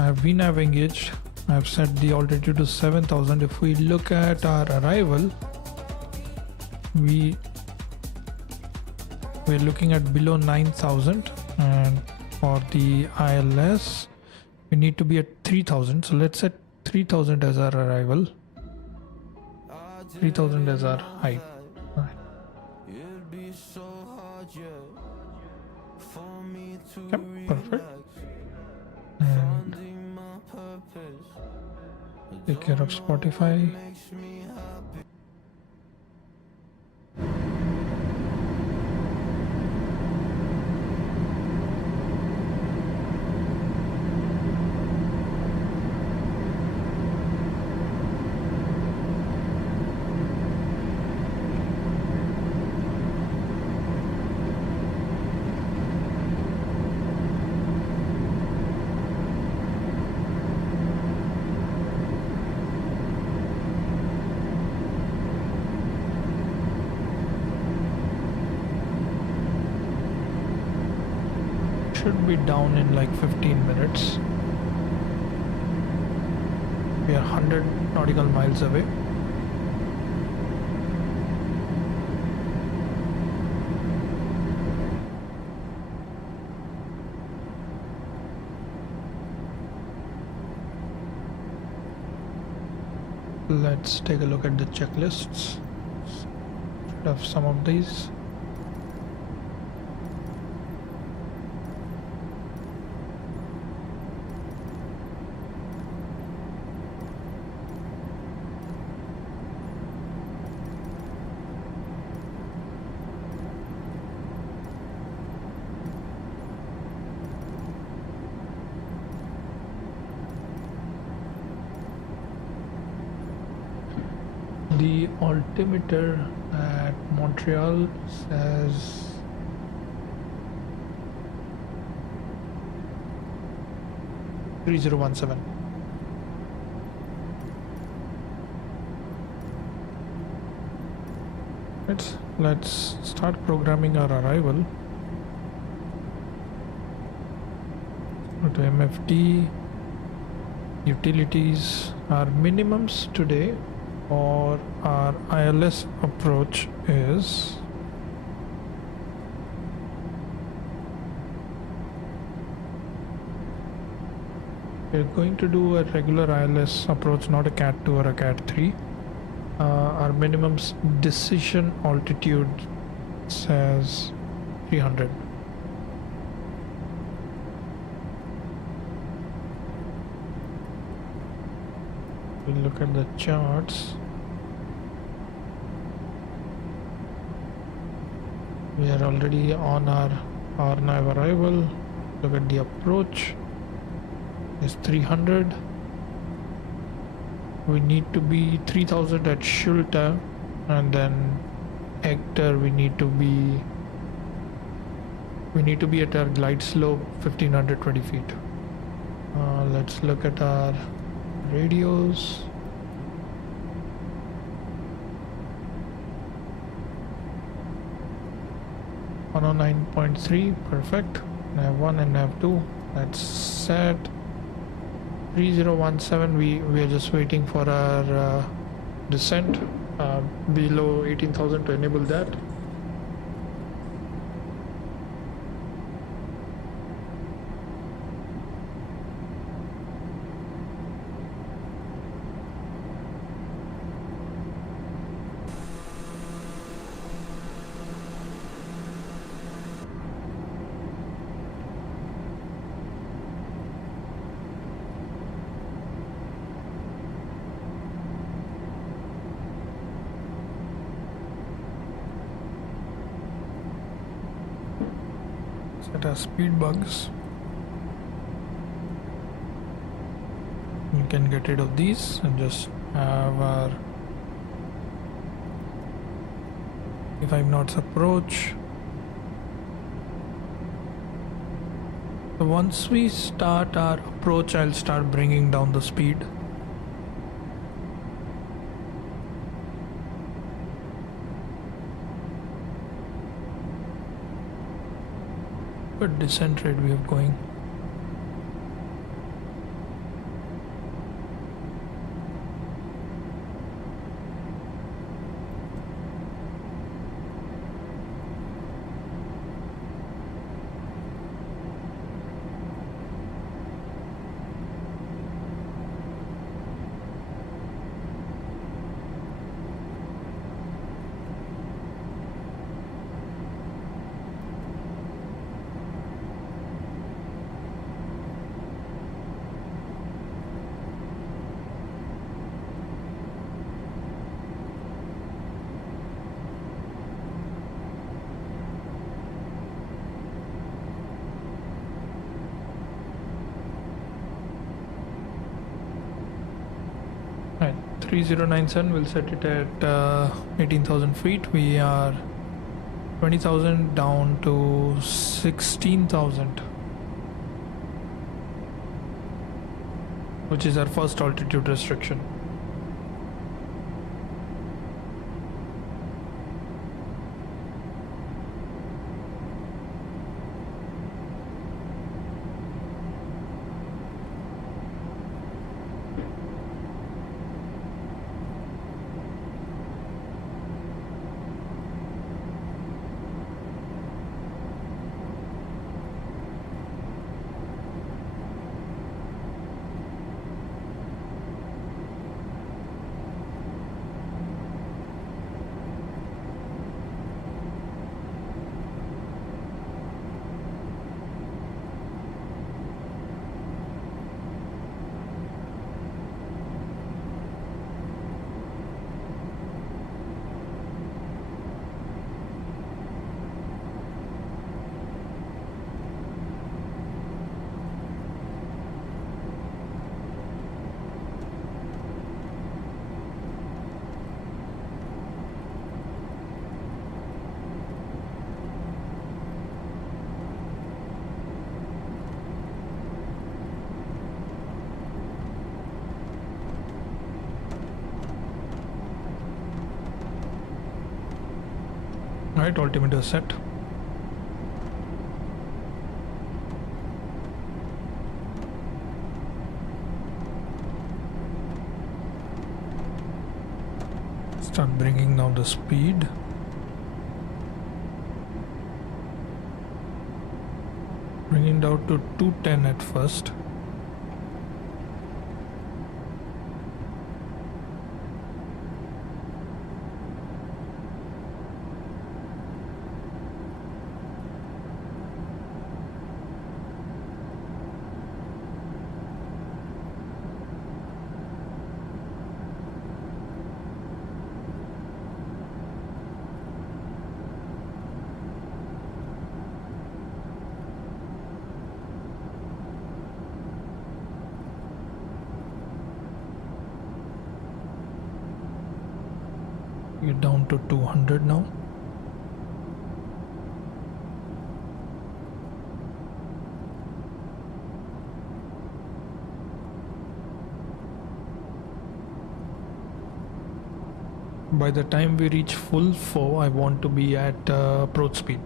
I have VNav engaged. I have set the altitude to 7,000. If we look at our arrival, we're looking at below 9,000, and for the ILS we need to be at 3,000. So let's set 3,000 as our arrival, 3,000 as our height. It'd be so hard, yeah, for me to Yep, perfect. relax, And finding my purpose. take care of Spotify. Makes me happy. Should be down in like 15 minutes. We are 100 nautical miles away. Let's take a look at the checklists. Should have some of these. The altimeter at Montreal says 3017. Let's start programming our arrival. Go to MFD, utilities. Our minimums today for our ILS approach is we're going to do a regular ILS approach, not a Cat 2 or a Cat 3. Our minimum decision altitude says 300. We'll look at the charts. We are already on our nav arrival. Look at the approach. Is 300. We need to be 3000 at Schulter, and then Hector we need to be at our glide slope 1520 feet. Let's look at our radios. .3, perfect. Nav1 and Nav2, that's set. 3017, we are just waiting for our descent below 18,000 to enable that. Set our speed bugs. We can get rid of these and just have our 25 knots approach. So once we start our approach, I'll start bringing down the speed. Good descent rate we have going. 3097, we'll set it at 18,000 feet. We are 20,000 down to 16,000, which is our first altitude restriction. Right, altimeter set. Start bringing down the speed. Bringing down to 210 at first. We're down to 200 now. By the time we reach full 4, I want to be at approach speed.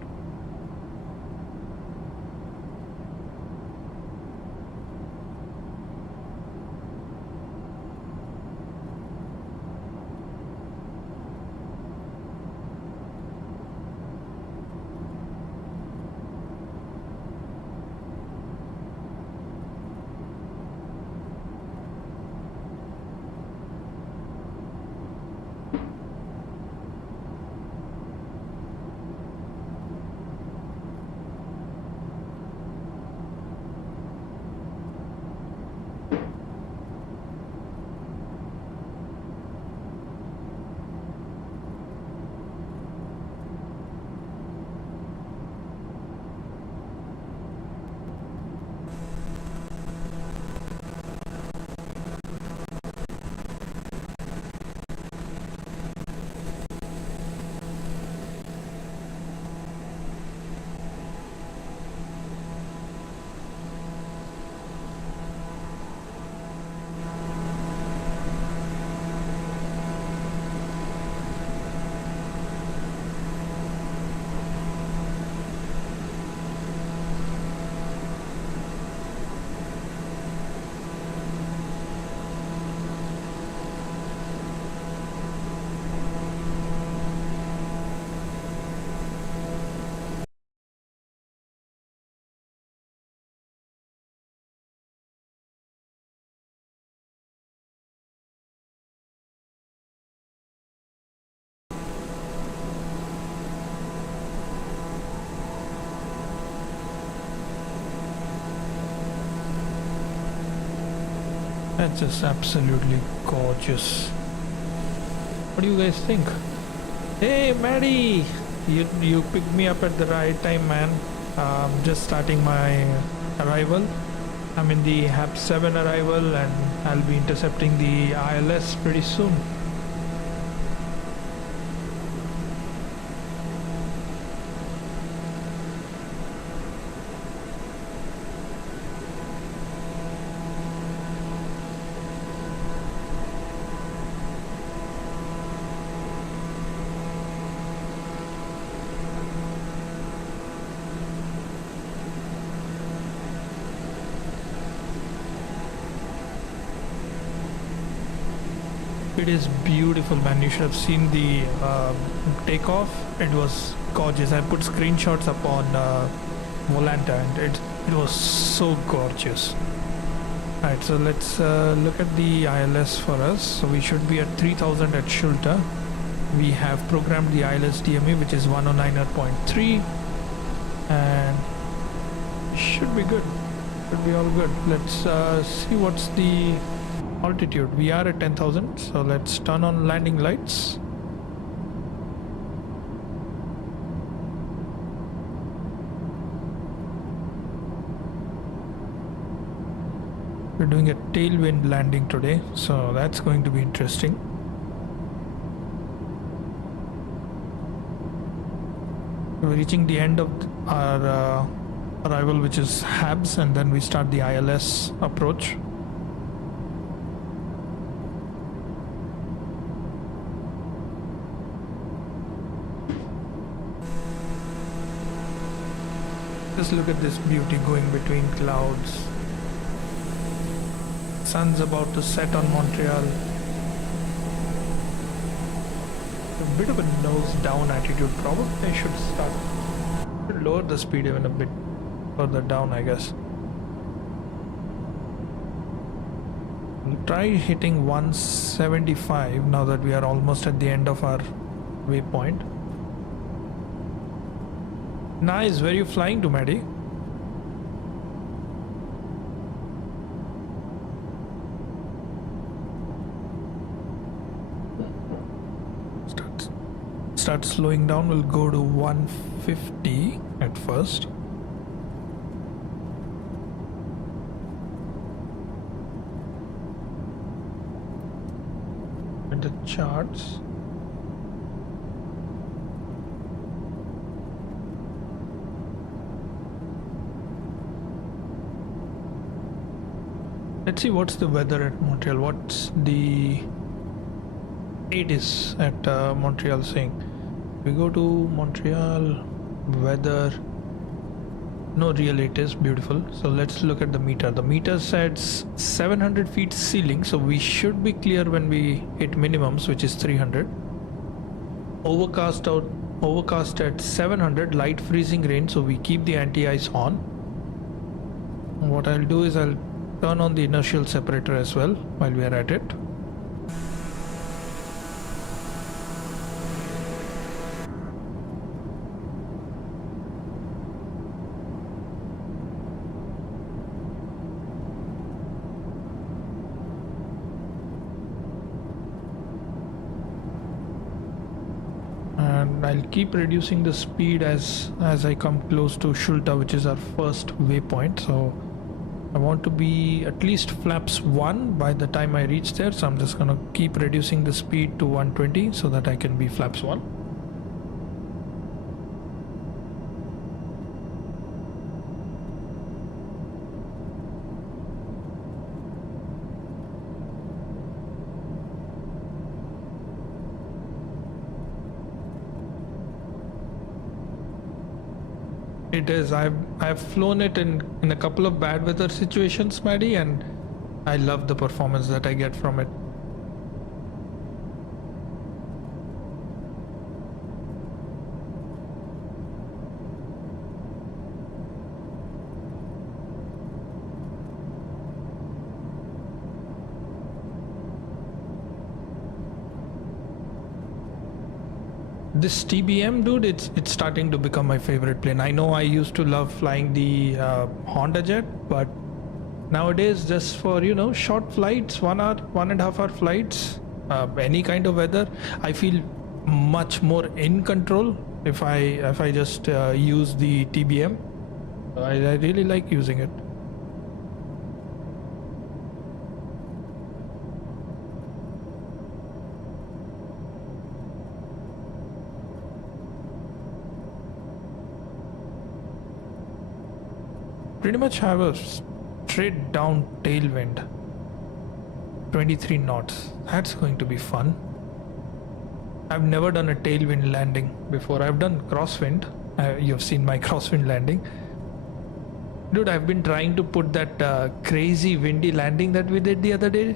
That's just absolutely gorgeous. What do you guys think? Hey Maddie, you picked me up at the right time, man. Just starting my arrival. I'm in the HAP 7 arrival and I'll be intercepting the ILS pretty soon. It is beautiful, man. You should have seen the takeoff. It was gorgeous. I put screenshots up on Volanta and it was so gorgeous. Alright, so let's look at the ILS for us. So we should be at 3000 at Schulter. We have programmed the ILS DME, which is 109.3, and should be good. Should be all good. Let's see what's the altitude. We are at 10,000, so let's turn on landing lights. We're doing a tailwind landing today, so that's going to be interesting. We're reaching the end of our arrival, which is HABS, and then we start the ILS approach. Just look at this beauty going between clouds. Sun's about to set on Montreal. A bit of a nose down attitude. Probably I should lower the speed even a bit further down, I guess. We'll try hitting 175 now that we are almost at the end of our waypoint. Nice, where are you flying to, Maddie? Start slowing down. We'll go to 150 at first. And the charts. Let's see what's the weather at Montreal. What's the 80s at Montreal saying? We go to Montreal, weather, no real 80s, beautiful. So let's look at the meter. The meter says 700 feet ceiling, so we should be clear when we hit minimums, which is 300. Overcast at 700, light freezing rain, so we keep the anti-ice on. What I'll do is I'll turn on the inertial separator as well while we are at it. And I'll keep reducing the speed as I come close to Schulter, which is our first waypoint. So I want to be at least flaps 1 by the time I reach there, so I'm just gonna keep reducing the speed to 120 so that I can be flaps 1. It is. I've flown it in a couple of bad weather situations, Maddie, and I love the performance that I get from it. This TBM, dude, it's starting to become my favorite plane. I know I used to love flying the Honda jet, but nowadays just for, you know, short flights, 1 hour, 1.5 hour flights, any kind of weather, I feel much more in control if I just use the TBM. I really like using it. pretty much have a straight down tailwind. 23 knots. That's going to be fun. I've never done a tailwind landing before. I've done crosswind. You've seen my crosswind landing. Dude, I've been trying to put that crazy windy landing that we did the other day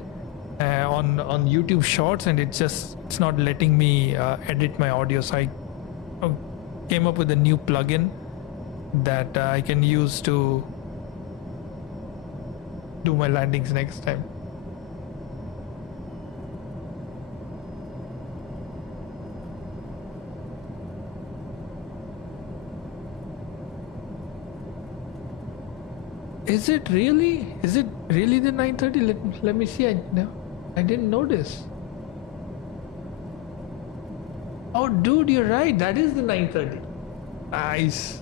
on YouTube Shorts, and it's not letting me edit my audio. So I came up with a new plugin that I can use to do my landings next time. Is it really the 930? Let me see. I didn't notice. Oh, dude, you're right. That is the 930. Nice.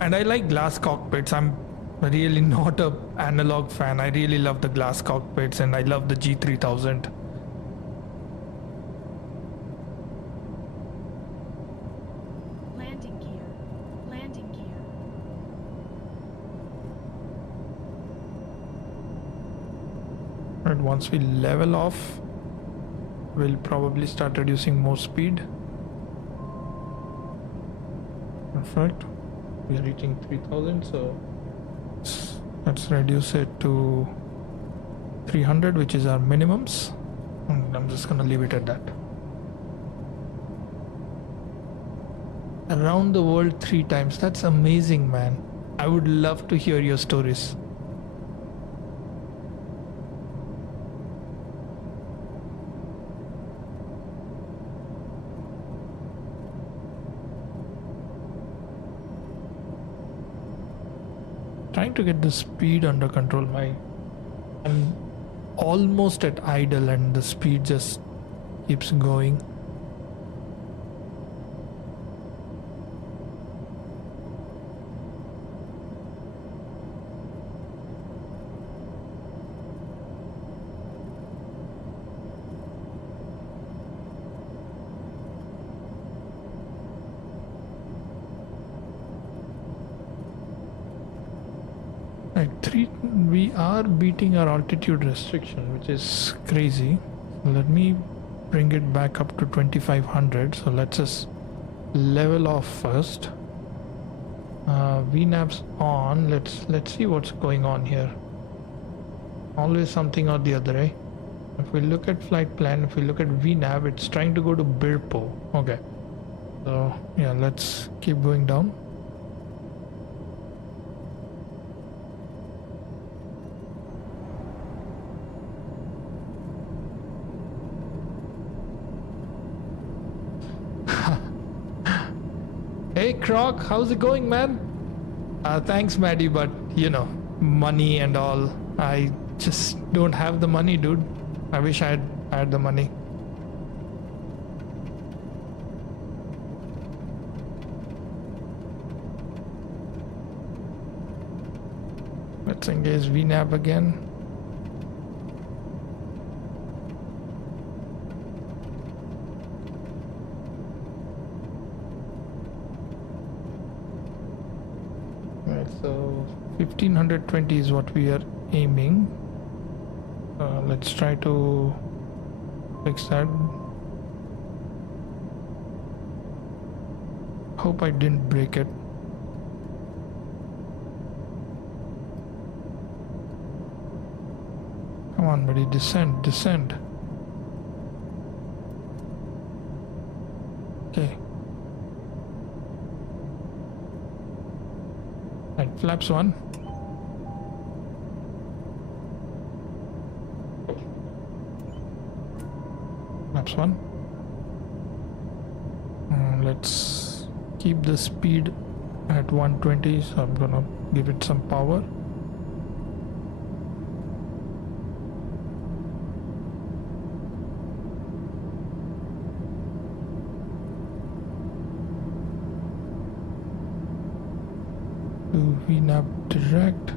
And I like glass cockpits. I'm really not a analog fan. I really love the glass cockpits, and I love the G3000. Landing gear. And once we level off, we'll probably start reducing more speed. Perfect. We are reaching 3000, so let's reduce it to 300, which is our minimums. And I'm just gonna leave it at that. Around the world 3 times. That's amazing, man. I would love to hear your stories. Trying to get the speed under control. I'm almost at idle and the speed just keeps going. We are beating our altitude restriction, which is crazy. Let me bring it back up to 2500. So let's just level off first. VNav's on. Let's see what's going on here. Always something or the other, eh? If we look at flight plan, if we look at VNav, it's trying to go to Birpo. Okay. So yeah, let's keep going down. Hey Croc, how's it going, man? Thanks, Maddie, but you know, money and all. I just don't have the money, dude. I wish I had the money. Let's engage VNav again. So 1520 is what we are aiming. Let's try to fix that. Hope I didn't break it. Come on, buddy, descend. Okay. Right, flaps 1. Flaps 1. Let's keep the speed at 120, so I'm gonna give it some power. VNav direct.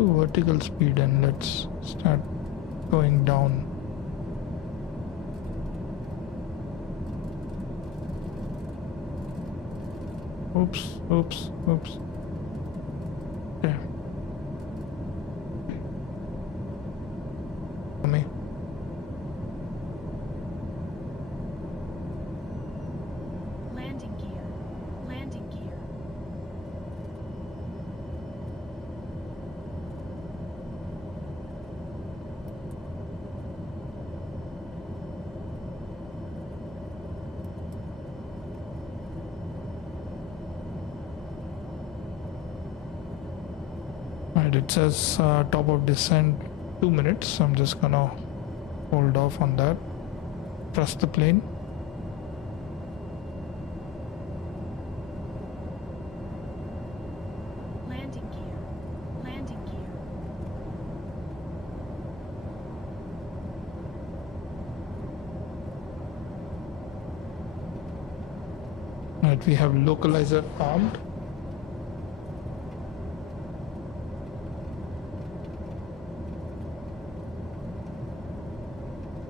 to vertical speed and let's start going down. Oops. Okay. For me. Landing gear. Landing gear. Right, it says top of descent 2 minutes. I'm just gonna hold off on that. Trust the plane. Landing gear. Landing gear. Right, we have localizer armed.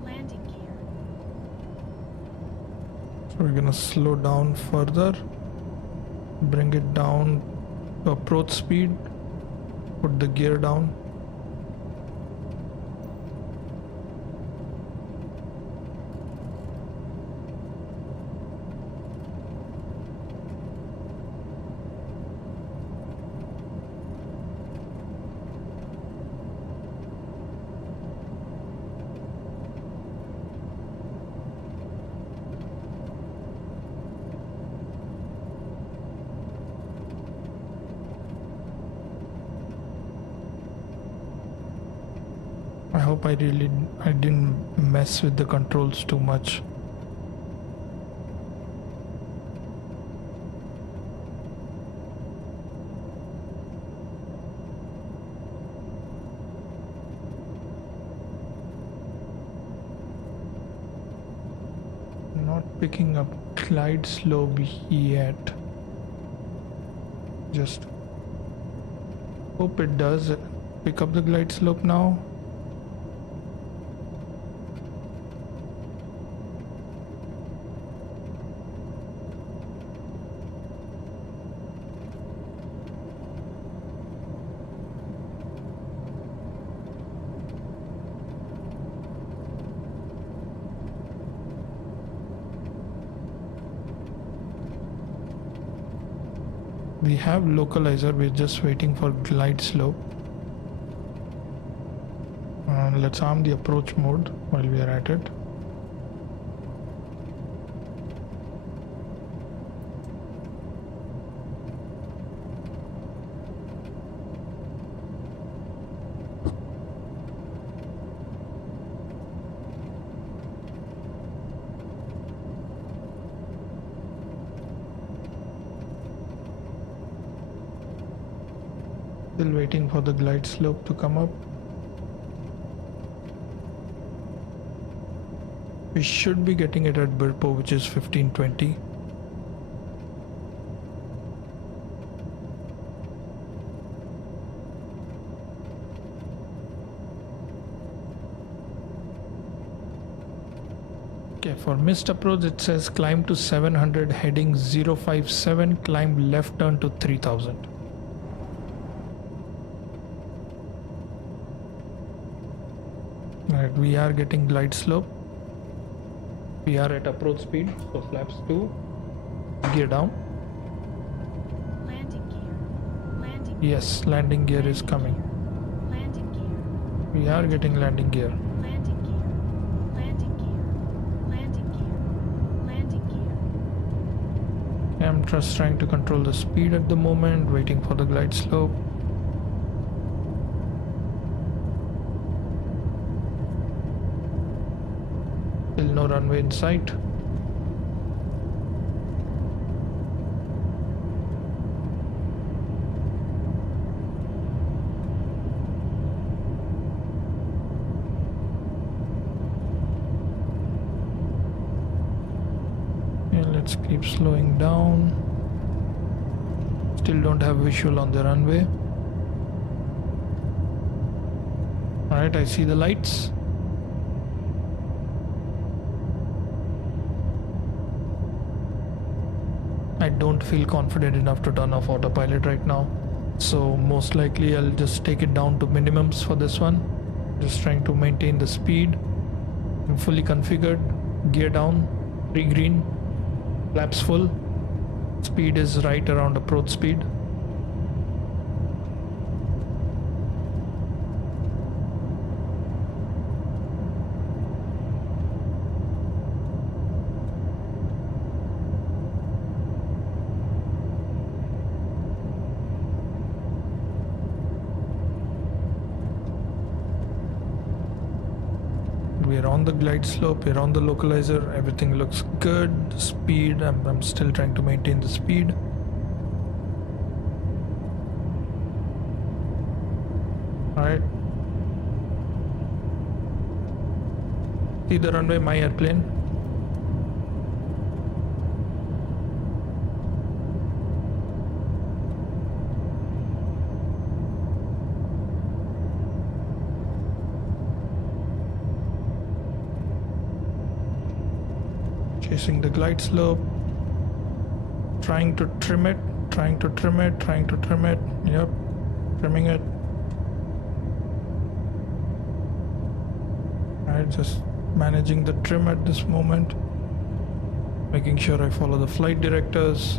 Landing gear. So we're gonna slow down further, bring it down to approach speed, put the gear down. I hope I didn't mess with the controls too much. Not picking up glide slope yet. Just hope it does pick up the glide slope now. We have localizer, we're just waiting for glide slope. Let's arm the approach mode while we are at it. Still waiting for the glide slope to come up. We should be getting it at Birpo, which is 1520. Okay, for missed approach it says climb to 700 heading 057, climb left turn to 3000. Right, we are getting glide slope. We are at approach speed, so flaps 2, gear down. Landing gear. Landing gear. Yes, landing gear is coming. Landing gear. We are getting landing gear. Landing gear. Landing gear. Landing gear. Landing gear. I'm just trying to control the speed at the moment, waiting for the glide slope. Still no runway in sight. Yeah, let's keep slowing down. Still don't have visual on the runway. Alright, I see the lights. I don't feel confident enough to turn off autopilot right now. So most likely I'll just take it down to minimums for this one. Just trying to maintain the speed. I'm fully configured. Gear down. 3 green. Flaps full. Speed is right around approach speed. We're on the glide slope, we're on the localizer, everything looks good. Speed, I'm still trying to maintain the speed. Alright. See the runway, my airplane. Chasing the glide slope, trying to trim it. Yep, trimming it. Alright, just managing the trim at this moment, making sure I follow the flight directives.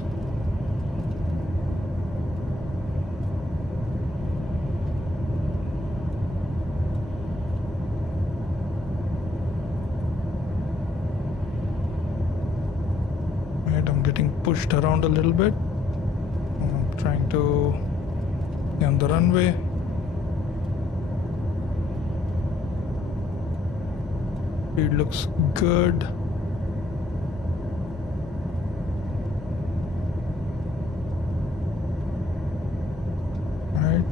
I'm getting pushed around a little bit. I'm trying to be on the runway. Speed looks good. Alright.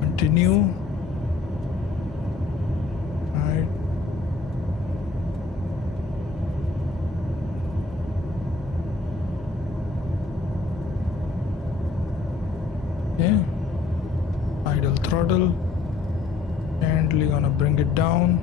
Continue. Alright. Yeah, idle throttle, gently gonna bring it down.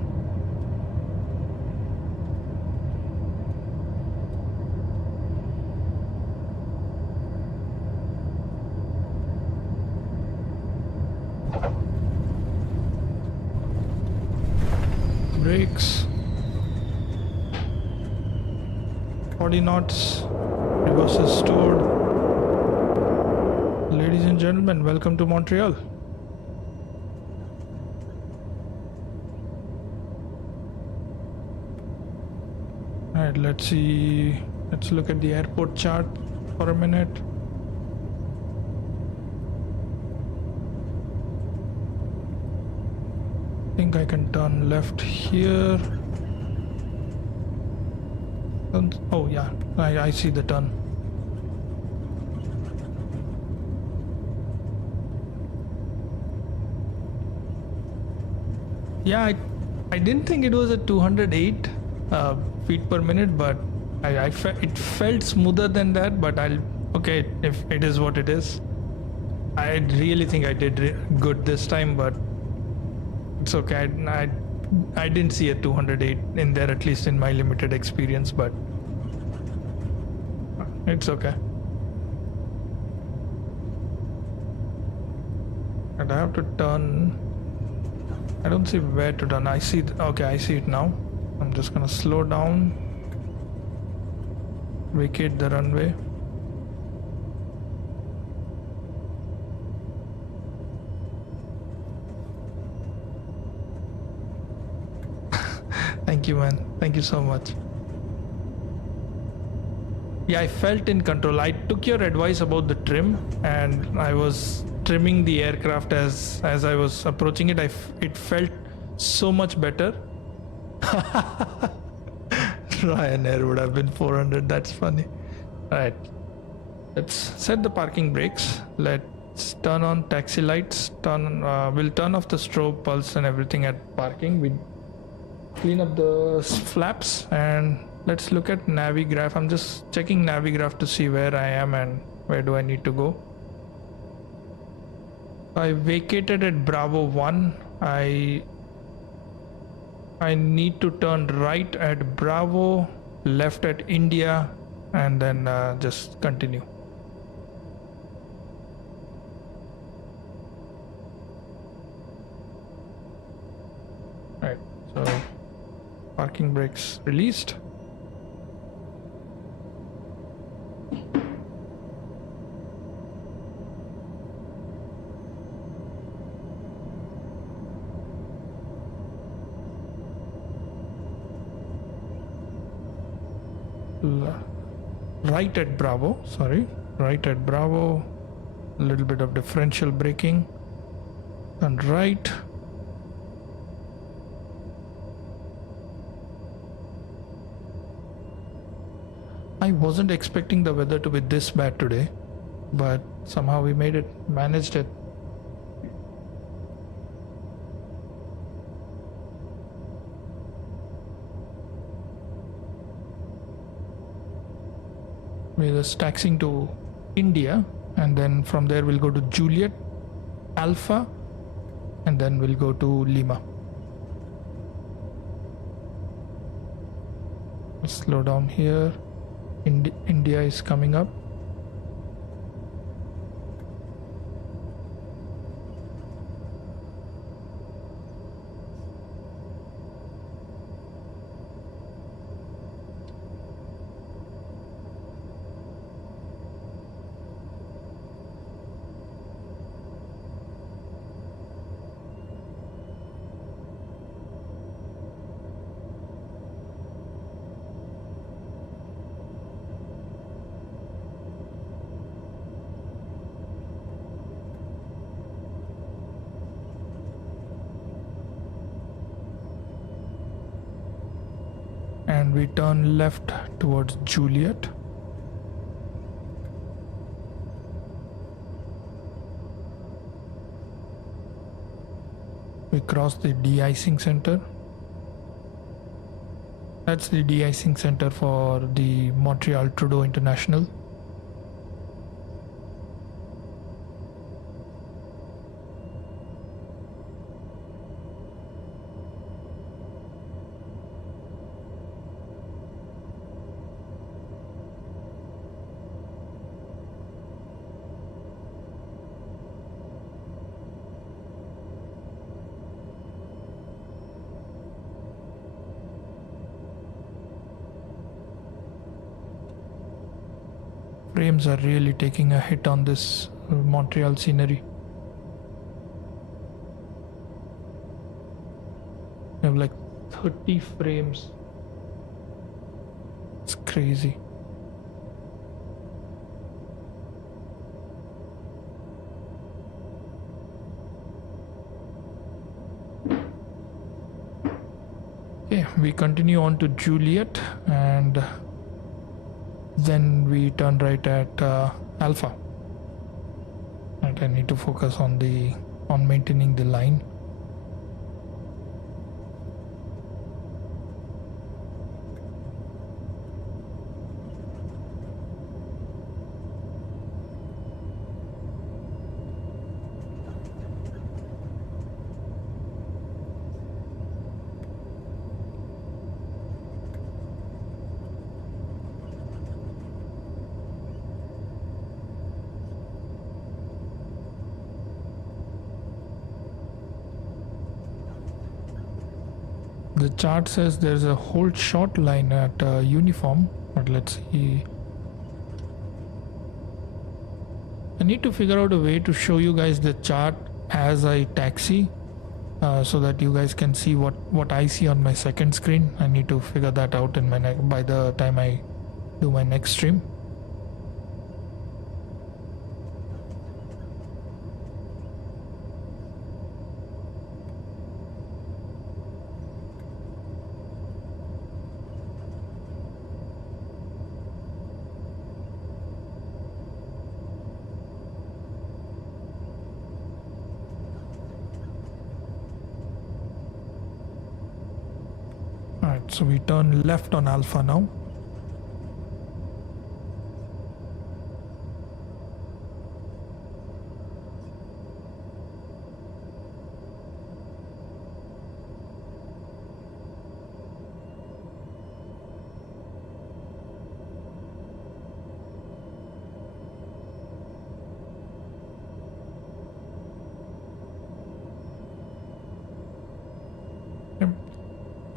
Brakes, 40 knots, reverse is stored. Ladies and gentlemen, welcome to Montreal. Alright, let's look at the airport chart for a minute. I think I can turn left here. Oh yeah, I see the turn. Yeah, I didn't think it was at 208 feet per minute, but it felt smoother than that. But okay, if it is what it is. I really think I did good this time, but it's okay. I didn't see a 208 in there, at least in my limited experience, but it's okay. And I have to turn. I don't see where to turn. I see it now. I'm just gonna slow down, vacate the runway. Thank you, man. Thank you so much. Yeah, I felt in control. I took your advice about the trim, and I was trimming the aircraft as I was approaching it. It felt so much better. Ryanair would have been 400. That's funny. All right, let's set the parking brakes. Let's turn on taxi lights. We'll turn off the strobe, pulse, and everything at parking. We clean up the flaps, and let's look at Navigraph. I'm just checking Navigraph to see where I am and where do I need to go. I vacated at Bravo 1. I need to turn right at Bravo, left at India, and then just continue. Right, so parking brakes released. Right at Bravo, right at Bravo, a little bit of differential braking, and right. I wasn't expecting the weather to be this bad today, but somehow we managed it. We're just taxiing to India, and then from there we'll go to Juliet, Alpha, and then we'll go to Lima. Slow down here. India is coming up. And we turn left towards Juliet. We cross the de-icing center. That's the de-icing center for the Montreal Trudeau International. Frames are really taking a hit on this Montreal scenery. We have like 30 frames. It's crazy. Okay, we continue on to Juliet, and then we turn right at Alpha. And I need to focus on maintaining the line. The chart says there's a hold short line at uniform, but let's see. I need to figure out a way to show you guys the chart as I taxi, so that you guys can see what I see on my second screen. I need to figure that out in by the time I do my next stream. So we turn left on Alpha now.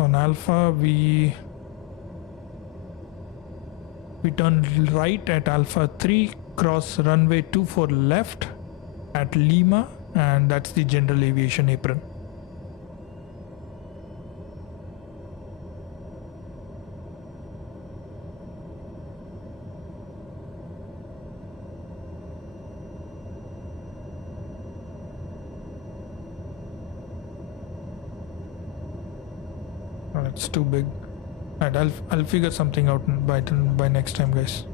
on Alpha we turn right at Alpha 3, cross runway 24 left at Lima, and that's the general aviation apron. Oh, it's too big. Alright, I'll figure something out by next time, guys.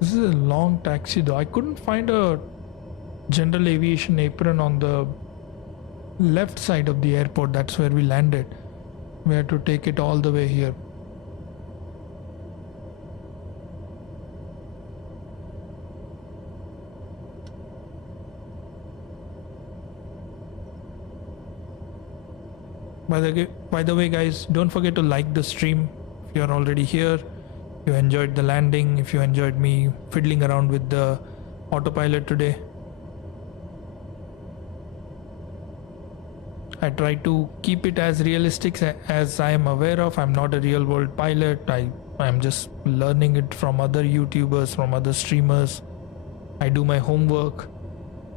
This is a long taxi though. I couldn't find a general aviation apron on the left side of the airport. That's where we landed. We had to take it all the way here. By the way, guys, don't forget to like the stream if you're already here. If you enjoyed the landing, if you enjoyed me fiddling around with the autopilot today. I try to keep it as realistic as I am aware of. I'm not a real world pilot. I'm just learning it from other YouTubers, from other streamers. I do my homework.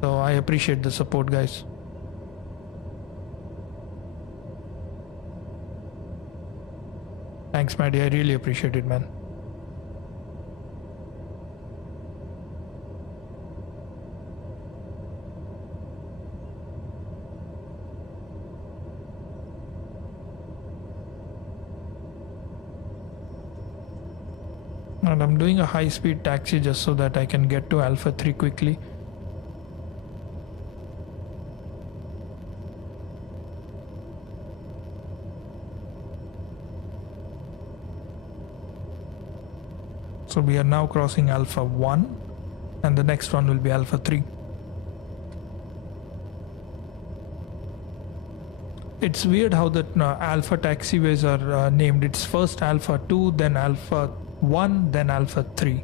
So I appreciate the support, guys. Thanks, Maddie. I really appreciate it, man. And I'm doing a high-speed taxi just so that I can get to Alpha 3 quickly. So we are now crossing Alpha 1 and the next one will be Alpha 3. It's weird how the Alpha taxiways are named. It's first Alpha 2, then Alpha 1, then Alpha 3.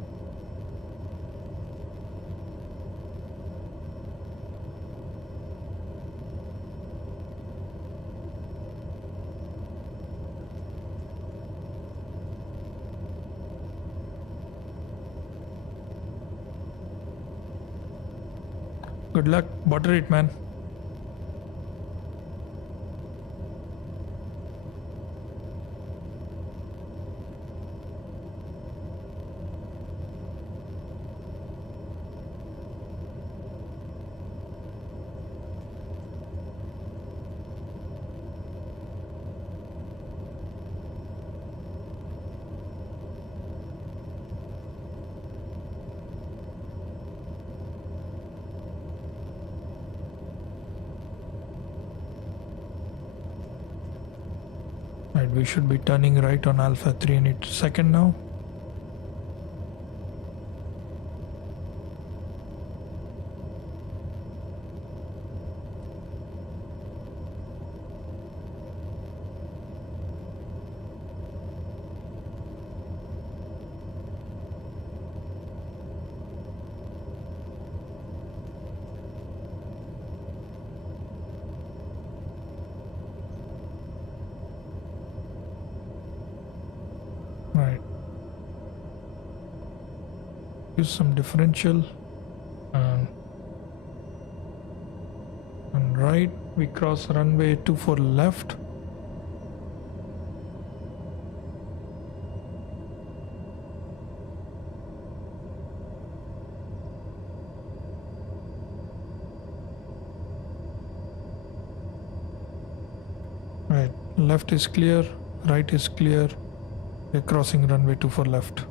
Good luck, butter it, man. We should be turning right on Alpha 3 in a second now. Use some differential and right we cross runway 24 left. Right, left is clear, right is clear. We're crossing runway 24 left.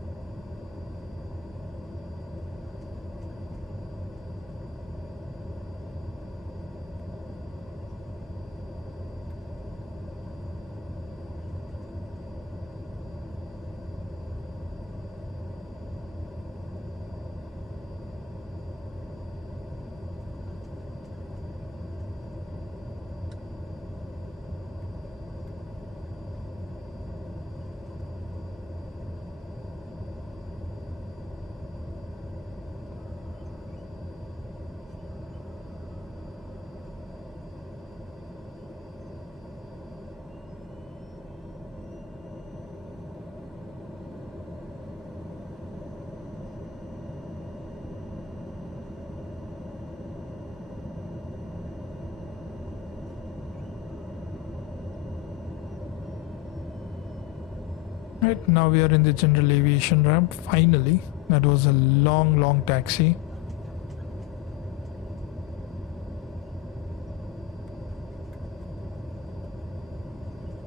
Right, now we are in the general aviation ramp. Finally, that was a long taxi.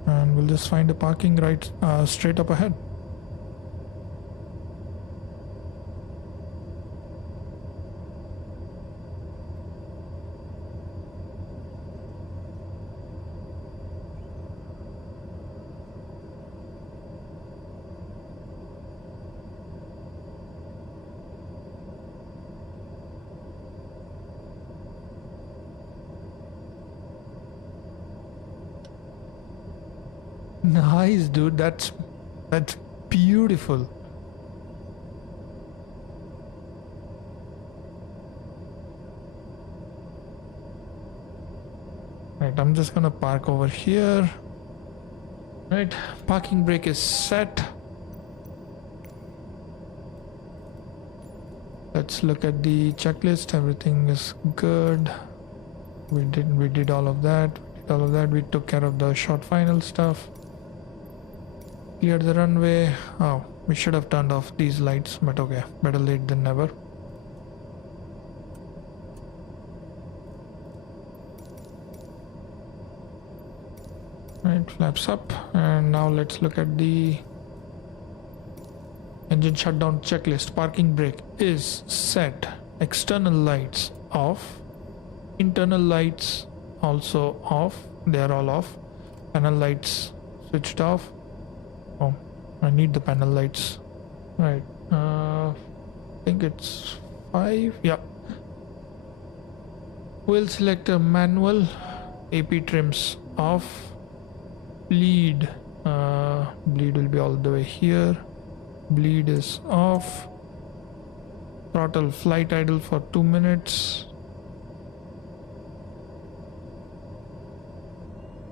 And we'll just find a parking right straight up ahead. Nice, dude. That's beautiful. Right, I'm just gonna park over here. Right, parking brake is set. Let's look at the checklist. Everything is good. We did all of that. We took care of the short final stuff. Cleared the runway. Oh, we should have turned off these lights, but okay, better late than never. Right, flaps up, and now let's look at the engine shutdown checklist. Parking brake is set. External lights off. Internal lights also off. They are all off. Panel lights switched off. Oh, I need the panel lights. Right, I think it's 5. Yeah. Wheel selector manual. AP trims off. Bleed will be all the way here. Bleed is off. Throttle flight idle for 2 minutes.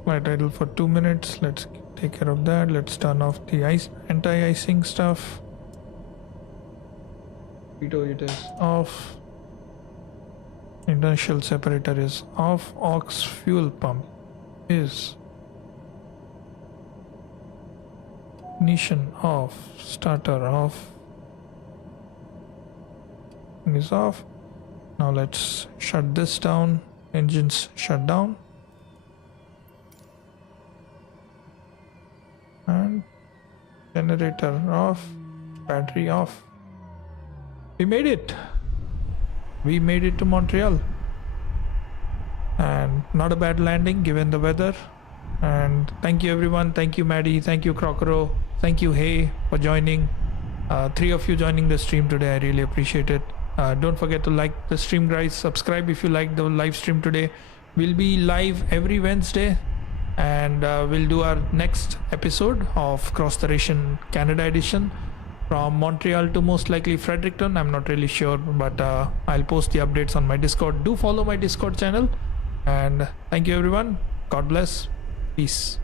Flight idle for 2 minutes. Let's take care of that. Let's turn off the anti-icing stuff. Pitot is off. Inertial separator is off. Aux fuel pump is ignition off. Starter off. Is off. Now let's shut this down. Engines shut down. And generator off, battery off. We made it. We made it to Montreal. And not a bad landing given the weather. And thank you everyone. Thank you Maddie. Thank you Crocoro. Thank you Hey for joining. 3 of you joining the stream today. I really appreciate it. Don't forget to like the stream, guys. Subscribe if you like the live stream today. We'll be live every Wednesday. And we'll do our next episode of Cross the Ration Canada edition from Montreal to most likely Fredericton. I'm not really sure, but I'll post the updates on my Discord. Do follow my Discord channel, and thank you everyone. God bless. Peace.